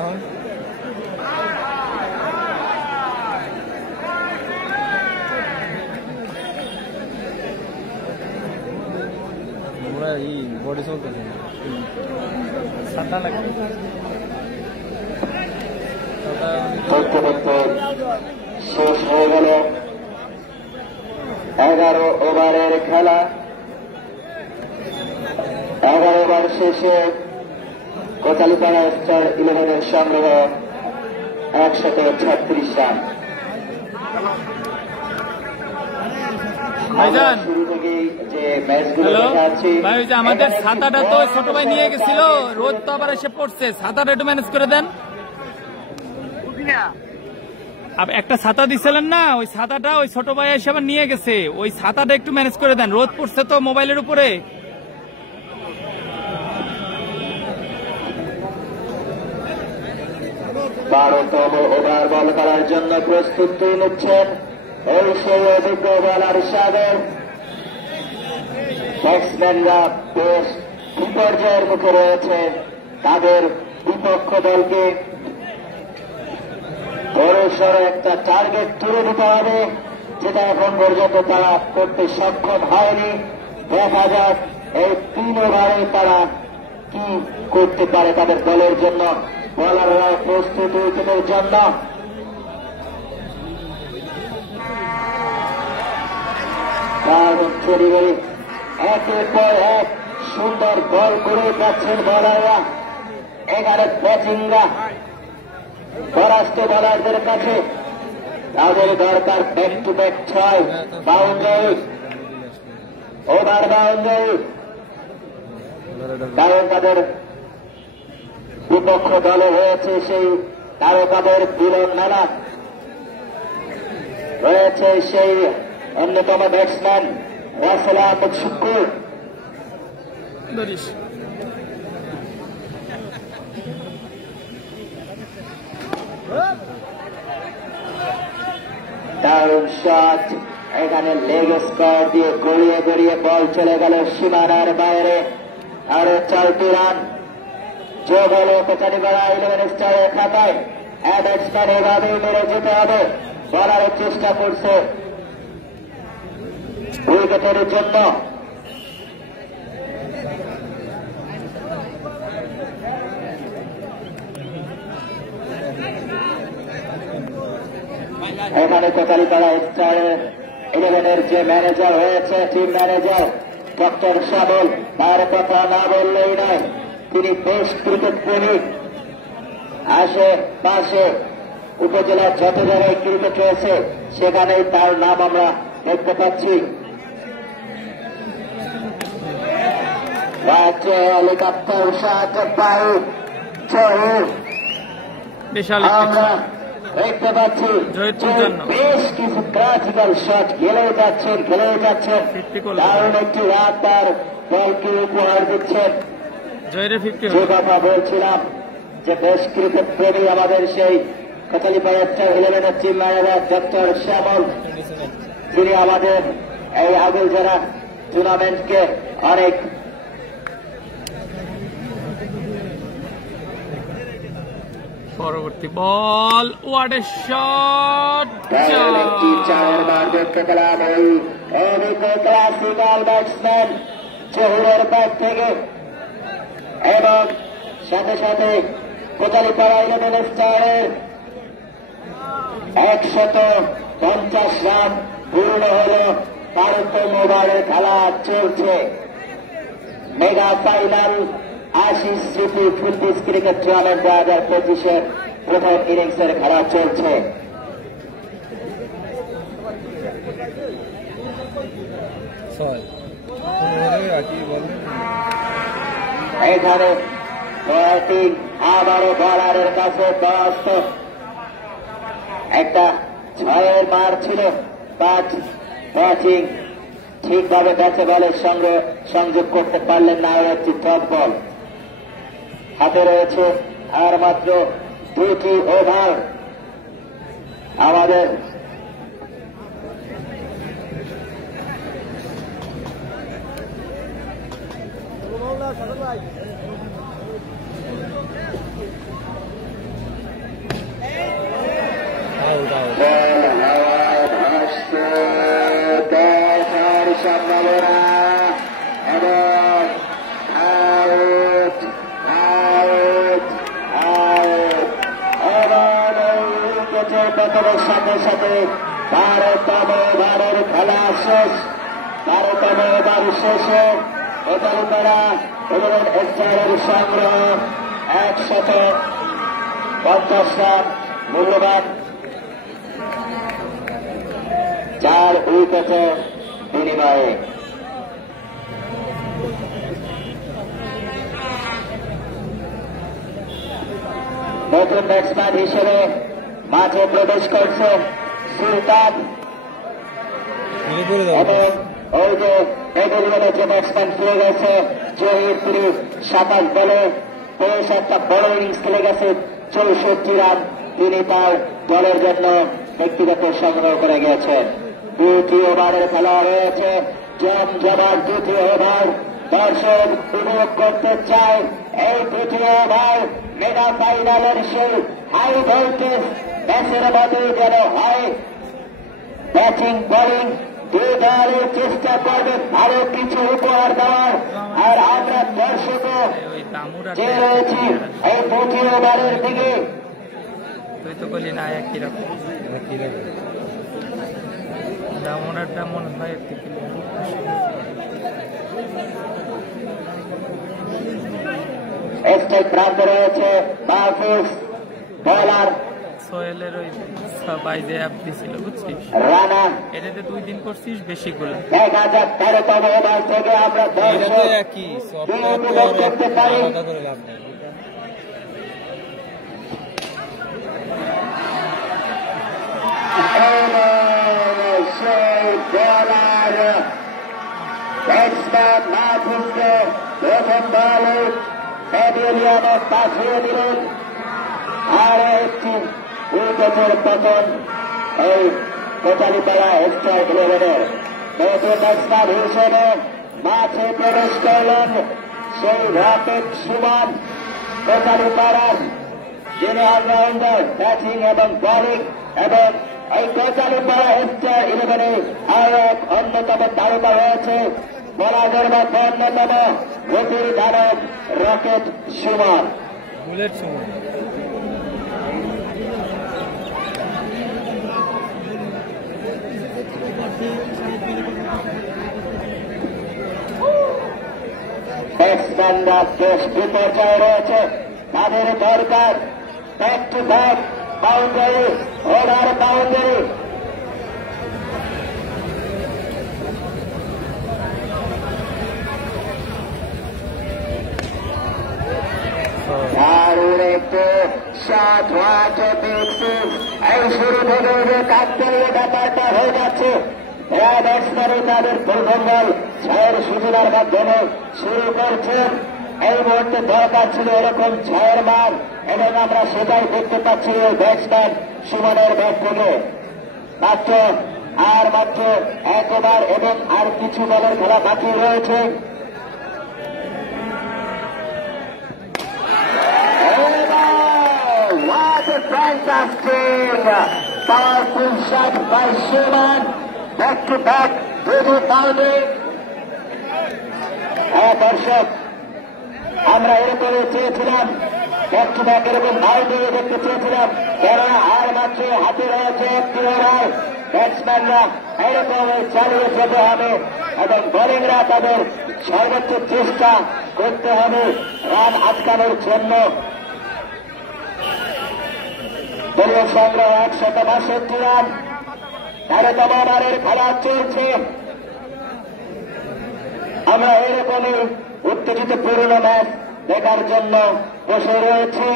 এখন বডি চলতেছে সাঁতার লাগবে। দেখতে দেখতে শেষ হয়ে গেল 11 ওভারের খেলা। 11 ওভার শেষে কোতালিপাড়া স্টার 11-এর সংগ্রহ 136 রান। শুরু থেকেই যে ম্যাচগুলো দেখাচ্ছি, আমাদের ছাতাটা তো ছোট ভাই নিয়ে গেছিল, রোদ তো আবার এসে পড়ছে, ছাতাটা একটু ম্যানেজ করে দেন। একটা ছাতা দিছিলেন না, ওই ছাতাটা ওই ছোট ভাই এসে আবার নিয়ে গেছে, ওই ছাতাটা একটু ম্যানেজ করে দেন, রোদ পড়ছে তো মোবাইলের উপরে। 12তম ওভার বল করার জন্য প্রস্তুতি নিচ্ছেন এই সেই অভিজ্ঞ বলার সাগর। ব্যাটসম্যানরা বেশ বিপর্যয়ের মুখে রয়েছে, তাদের বিপক্ষ দলকে বড়সড় একটা টার্গেট তুলে দিতে হবে, যেটা এখন পর্যন্ত তারা করতে সক্ষম হয়নি। দেখা যাক এই 3 ওভারে তারা কি করতে পারে তাদের দলের জন্য। বলাররা প্রস্তুত উইকেটের জন্য। একের পর এক সুন্দর বল করে যাচ্ছেন বলাররা। 11 ব্যাটিংরা পরাস্ত বলারদের কাছে। তাদের দরকার back to back 6 boundary, over boundary. কারণ তাদের বিপক্ষ দলে রয়েছে সেই তারকাদের বিলন মেলা, রয়েছে সেই অন্যতম ব্যাটসম্যান রাসেল আহমেদ শুক্কুর। দারুণ শট, এখানে লেগ স্কোয়ার দিয়ে গড়িয়ে গড়িয়ে বল চলে গেল সীমানার বাইরে। আরো 4টি রান যোগ হলো কোটালীপাড়া 11 স্টারের খাতায়। ব্যাটসম্যান এভাবেই মেরে যেতে হবে। বলারের চেষ্টা করছে উইকেটের জন্য। এখানে কোটালীপাড়া স্টার 11-এর যে ম্যানেজার হয়েছে, টিম ম্যানেজার ডক্টর শ্যামল, তার কথা না বললেই নয়। তিনি বেশ ক্রিকেট প্রেমিক। আশেপাশে উপজেলার যত জায়গায় ক্রিকেট রয়েছে সেখানেই তার নাম আমরা দেখতে পাচ্ছি। হেলিকপ্টার শট পাই জহির আমরা দেখতে পাচ্ছি। বেশ কিছু ক্লাসিক্যাল শট খেলেও যাচ্ছেন। দারুণ একটি রাত তার বলকে উপহার দিচ্ছেন। যে কথা বলছিলাম যে বেশ ক্রিকেট প্রেমী আমাদের সেই কোটালীপাড়া 11-এর টিম ম্যানেজার ডক্টর শ্যামল, তিনি আমাদের এই আগলঝরা টুর্নামেন্টকে অনেক পরবর্তী বল, ওয়াট এ শট! একটি 4 বার দেখতে পেলাম এই অভিজ্ঞ ক্লাসিক্যাল ব্যাটসম্যান জহুরের ব্যাট থেকে। এবং সাথে সাথে কোটালীপাড়া 11 স্টারের 150 রান পূর্ণ হল। 12তম ওভারের খেলা চলছে। মেগা ফাইনাল আশিস স্মৃতি ফুলপিচ ক্রিকেট টুর্নামেন্ট 2025-এর প্রথম ইনিংসের খেলা চলছে। এখানে ব্যাটিং আবারও বলারের কাছে ব্যস্ত। একটা 6-এর মার ছিল, বাট ব্যাটিং ঠিকভাবে ব্যাটে বলের সঙ্গে সংযোগ করতে পারলেন না। আর একটি ডট বল হাতে রয়েছে। আর মাত্র 2টি ওভার আমাদের। সম্ভাবনা এবং পতনের সাথে সাথে 12তম ওভারের খেলা শেষ। 12তম ওভার শেষে কোটালীপাড়া 11 স্টারের সংগ্রহ 150 রান মূল্যবান 4 উইকেটের বিনিময়ে। নতুন ব্যাটসম্যান হিসেবে মাঠে প্রবেশ করছে সুলতান। এবং ওই যে বেঙ্গলিয়ানের যে ব্যাটসম্যান ফিরে গেছে জহির, তিনি 27 বলে বেশ একটা বড় ইনিংস খেলে গেছে, 64 রান তিনি তার দলের জন্য ব্যক্তিগত সংগ্রহ করে গিয়েছেন। 2টি ওভারের খেলা রয়েছে, জমজমাট 2টি ওভার। দর্শক উপভোগ করতে চায় এই 2টি ওভার। মেগা ফাইনালের সেই হাই ভোল্টেজ ম্যাচের মতোই যেন হয়। ব্যাটিং বোলিং দুই দলই চেষ্টা করবে ভালো কিছু উপহার দেওয়ার, আর আমরা দর্শকও যে রয়েছি এই দুটি ওভারের দিকে। তুই তো বলি না একই রকম দামোড়াটা মনে হয় একটু স্ট্রাইক প্রান্তে রয়েছে মাহফুজ, বলার সোহেলের ওই সবাই যে অ্যাপ দিছিল বুঝছিস, রানা। এটাতে 2 দিন করছিস বেশি গুলো। দেখা যাক 13তম ওভার থেকে আমরা দর্শক উপভোগ করতে পারি। সেই বলার ব্যাটসম্যান মাহফুজকে প্রথম বলে প্যাভিলিয়নে পাঠিয়ে দিলেন। আরো একটি উইকেটের পতন এই কোটালীপাড়া স্ট্রাইক 11-এর নতুন ব্যাটসম্যান হিসেবে মাঠে প্রবেশ করলেন সেই রকেট সুমন কোটালীপাড়ার, যিনি অলরাউন্ডার ব্যাটিং এবং বোলিং, এবং এই কোটালীপাড়া স্টার 11-এ আরো এক অন্যতম তারকা রয়েছে বলাদের মধ্যে অন্যতম গতির ধারক রকেট সুমন। বুলেট সুমন ব্যাটসম্যানরা বেশ বিপর্যয় রয়েছে, তাদের দরকার back to back boundary, over boundary. দারুণ একটু শট হওয়াকে দেখছি। এই শুরু থেকে যে কাকতালীয় ব্যাপারটা হয়ে যাচ্ছে, ব্যাটসম্যানই তাদের প্রথম বল 6-এর সুবিধার মাধ্যমে শুরু করছেন। এই মুহূর্তে দরকার ছিল এরকম 6-এর মান, এবং আমরা সেটাই দেখতে পাচ্ছি এই ব্যাটসম্যান সুমনের ব্যাট থেকে। মাত্র 1 ওভার এবং আর কিছু বলের খেলা বাকি রয়েছে। What a fantastic powerful shot by Suman, back to back to the boundary. হ্যাঁ দর্শক, আমরা এরকমই চেয়েছিলাম, ব্যাক টু ব্যাক এরকম বাউন্ডারি দেখতে চেয়েছিলাম, কেননা আর মাত্র হাতে রয়েছে 1 ওভার। ব্যাটসম্যানরা এরকম চালিয়ে যেতে হবে এবং বোলিংরা তাদের সর্বোচ্চ চেষ্টা করতে হবে রান আটকানোর জন্য। দলীয় সংগ্রহ 162 রান, 13তম ওভারের খেলা চলছে। আমরা এরকমই উত্তেজিত পুরনো ম্যাচ দেখার জন্য বসে রয়েছি।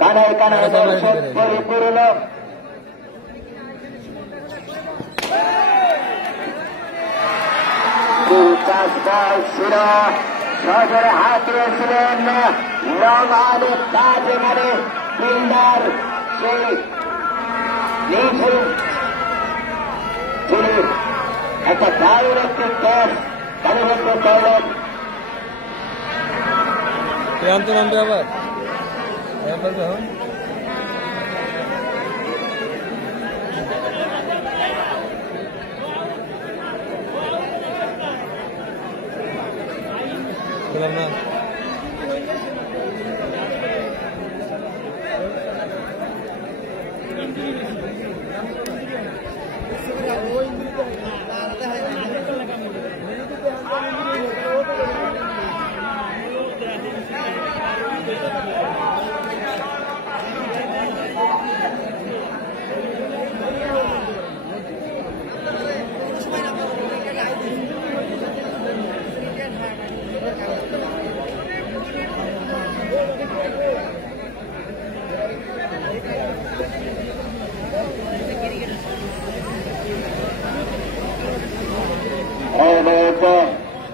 কানায় কানায় দর্শক পরিপূর্ণ। সজরে হাত দিয়েছিলেন লং আলে তাজ, এখানে ফিল্ডার সেই নিচু তিনি একটা দারুণ একটি ক্যাচ কালীবদ্ধ করলেন। আবার না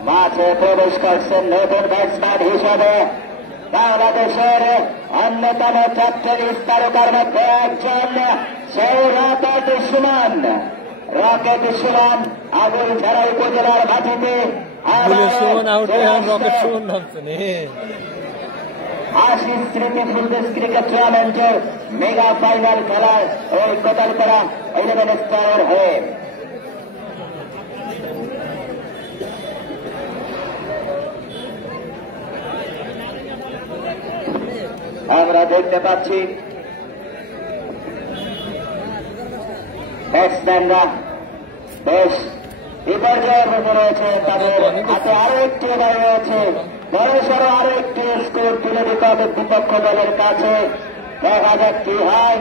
মাঠে প্রবেশ করছেন নতুন ব্যাটসম্যান হিসাবে বাংলাদেশের অন্যতম চ্যাপ্টারিস তারকার মধ্যে একজন, সেই রকেট সুমন। রকেট সুমন আগুন ঝাড়া উপজেলার মাটিতে আশিস স্মৃতি ফুলদেশ ক্রিকেট টুর্নামেন্টের মেগা ফাইনাল খেলায় ওই কোটালীপাড়া 11 স্টারের হয়ে আমরা দেখতে পাচ্ছি ব্যাটসম্যানরা বেশ বিপর্যয়ের মধ্যে রয়েছে। তাদের হাতে আরো একটি ওভার রয়েছে, বড় সড়ো আরো একটি স্কোর তুলে দিতে হবে বিপক্ষ দলের কাছে। দেখা যাক কি হয়।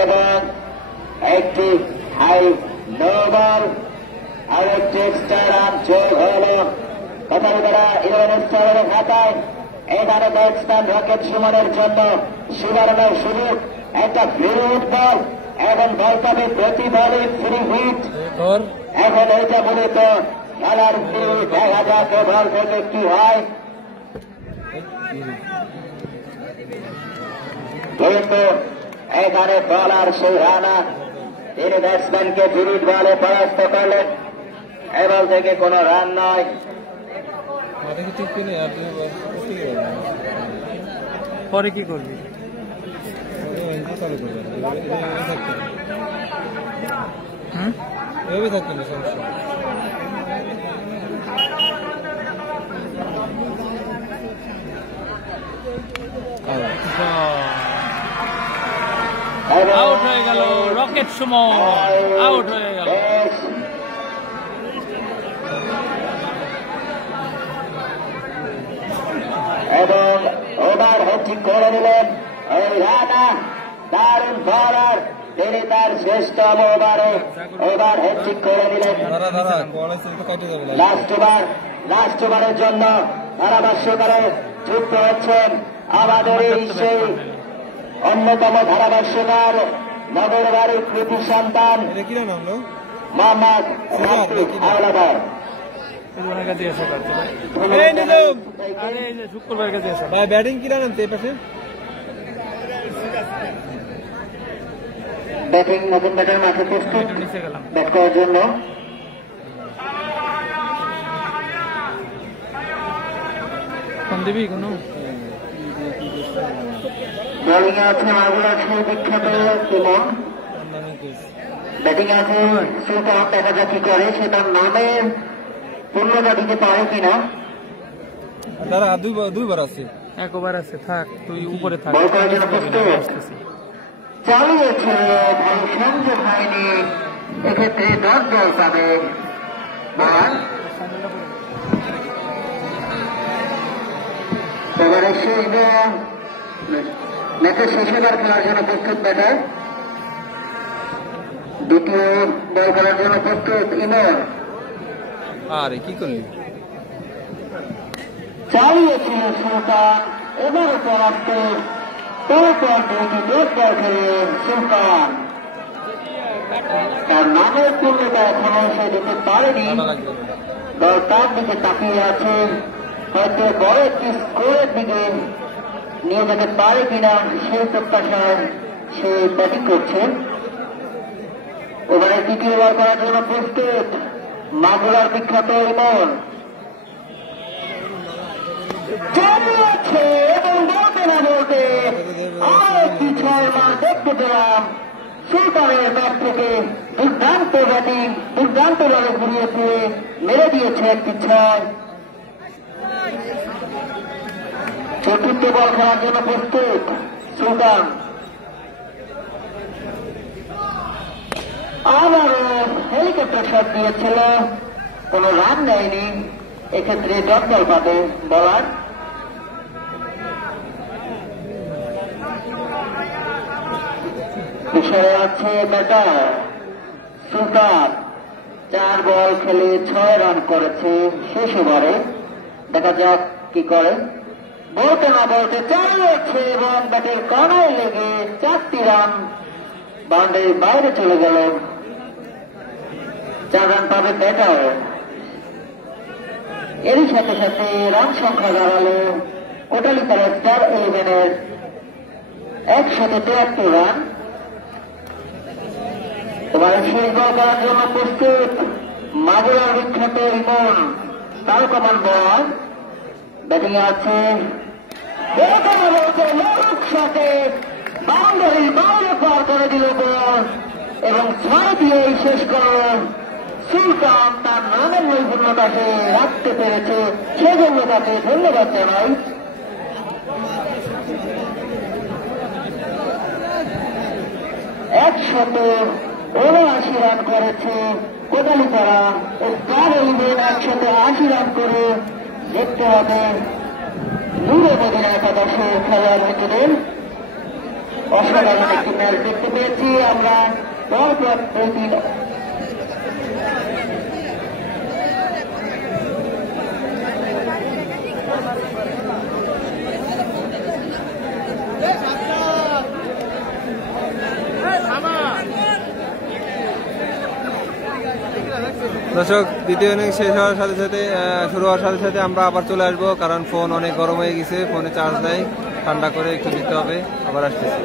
এবং একটি হাই নো বল, আর একটি এক্সট্রা রান যোগ হল কথাবার্তা 11 স্টারের খাতায়। এখানে ব্যাটসম্যান রকেট সুমনের জন্য সুবর্ণের সুযোগ, একটা ফিরুট বল এবং বল পাবে প্রতি বলে ফ্রি হিট। এখন এইটা বলে তো খেলার শুরু, দেখা যাক বল থেকে কি হয়। কিন্তু এখানে বলার সেই রানা তিনি ব্যাটসম্যানকে ফিরুট বলে পরাস্ত করলেন। এই বল থেকে কোনো রান নয়। পরে কি করবি? আউট হয়ে গেল রকেট সুমন, আউট হয়ে গেল। এবং ওভার হ্যাট্রিক করে নিলেন ওই রানা, দারুণ বলার, তিনি তার শ্রেষ্ঠতম ওভারে ওভার হ্যাট্রিক করে নিলেন। লাস্ট ওভারের জন্য ধারাভাষ্যকারে যুক্ত হচ্ছেন আমাদের এই সেই অন্যতম ধারাভাষ্যকার নগর বাড়ির কৃতি সন্তান মোহাম্মদ হাওলাদার। শুক্রবার কাছে ব্যাটিং কি রান এই পাশে? ব্যাটিং নতুন ব্যাটার মাঠে প্রস্তুত ব্যাট করার জন্য। দিবি কোনো বোলিং এ আছে মাগুরা সেই বিখ্যাত সুমন, ব্যাটিং আছে সুলতান। দেখা যাক কি করে, সে তার নামের পূর্ণতা দিতে পারে কিনা। তারা দুইবার আছে, একবার আছে, থাক তুই উপরে থাক। বল করার জন্য প্রস্তুত চালিয়েছে ভাই সংযোগ হয়নি, এক্ষেত্রে 10 বল পাবে। এবারে শেষ বল, ম্যাচের শেষ ওভার খেলার জন্য প্রস্তুত ব্যাটার। দ্বিতীয় বল করার জন্য প্রস্তুত ইমন। আরে কি করলি? চালিয়েছিল সুলতান, এবারে পরাস্ত। তারপর 10 বল খেলেন সুলতান, তার নামের পূর্ণতা এখনো সে দিতে পারেনি। দল তার দিকে তাকিয়ে আছে, হয়তো বড় একটি স্কোরের দিকে নিয়ে যেতে পারে কিনা সেই প্রত্যাশায় সে ব্যাটিং করছেন। এবারে তৃতীয় বল করার জন্য প্রস্তুত মাগুরার বিখ্যাত ইমন। চালিয়েছে এবং বলতে না বলতে আর একটি 6 বার দেখতে পেলাম সুলতানের ব্যাট থেকে। দুর্দান্ত ব্যাটিং, দুর্দান্ত বলে ঘুরিয়ে ফিরে মেরে দিয়েছে একটি 6। চতুর্থ বল খেলার জন্য প্রস্তুত সুলতান। আবারও হেলিকপ্টার শট দিয়েছিল, কোন রান নেয়নি, এক্ষেত্রে 10 বল পাবে বলার। বিষয়ে আছে ব্যাটার সুলতান, 4 বল খেলে 6 রান করেছে শেষ ওভারে। দেখা যাক কি করে। বলতে না বলতে চালিয়েছে এবং ব্যাটের কর্নায় লেগে 4টি রান বাউন্ডারির বাইরে চলে গেল। 4 রান পাবে ব্যাটার। এরই সাথে সাথে রান সংখ্যা দাঁড়ালো কোটালীপাড়া স্টার 11-এর 173 রান। এবার শেষ বল করার জন্য প্রস্তুত মাগুরার বিখ্যাত ইমন। তার কমান বল, ব্যাটিং আছে সাথে বাউন্ডারির বাইরে পার করে দিল বল এবং 6 দিয়েই শেষ করলেন সুলতান তার নামের নৈপুণ্যতাকে রাখতে পেরেছে, সেজন্য তাকে ধন্যবাদ জানাই। একশত 79 রান করেছে কোদালিপাড়া। স্টার এলিভেন 180 রান করে দেখতে হবে নুরুদ্দিন একাদশ খেলার ভিতরে। অসাধারণ একটি ম্যাচ দেখতে পেয়েছি আমরা। পরপর প্রতি দর্শক, দ্বিতীয় ইনিংস শেষ হওয়ার সাথে সাথে শুরু হওয়ার সাথে সাথে আমরা আবার চলে আসবো, কারণ ফোন অনেক গরম হয়ে গেছে, ফোনে চার্জ নেই, ঠান্ডা করে একটু দিতে হবে, আবার আসতেছি।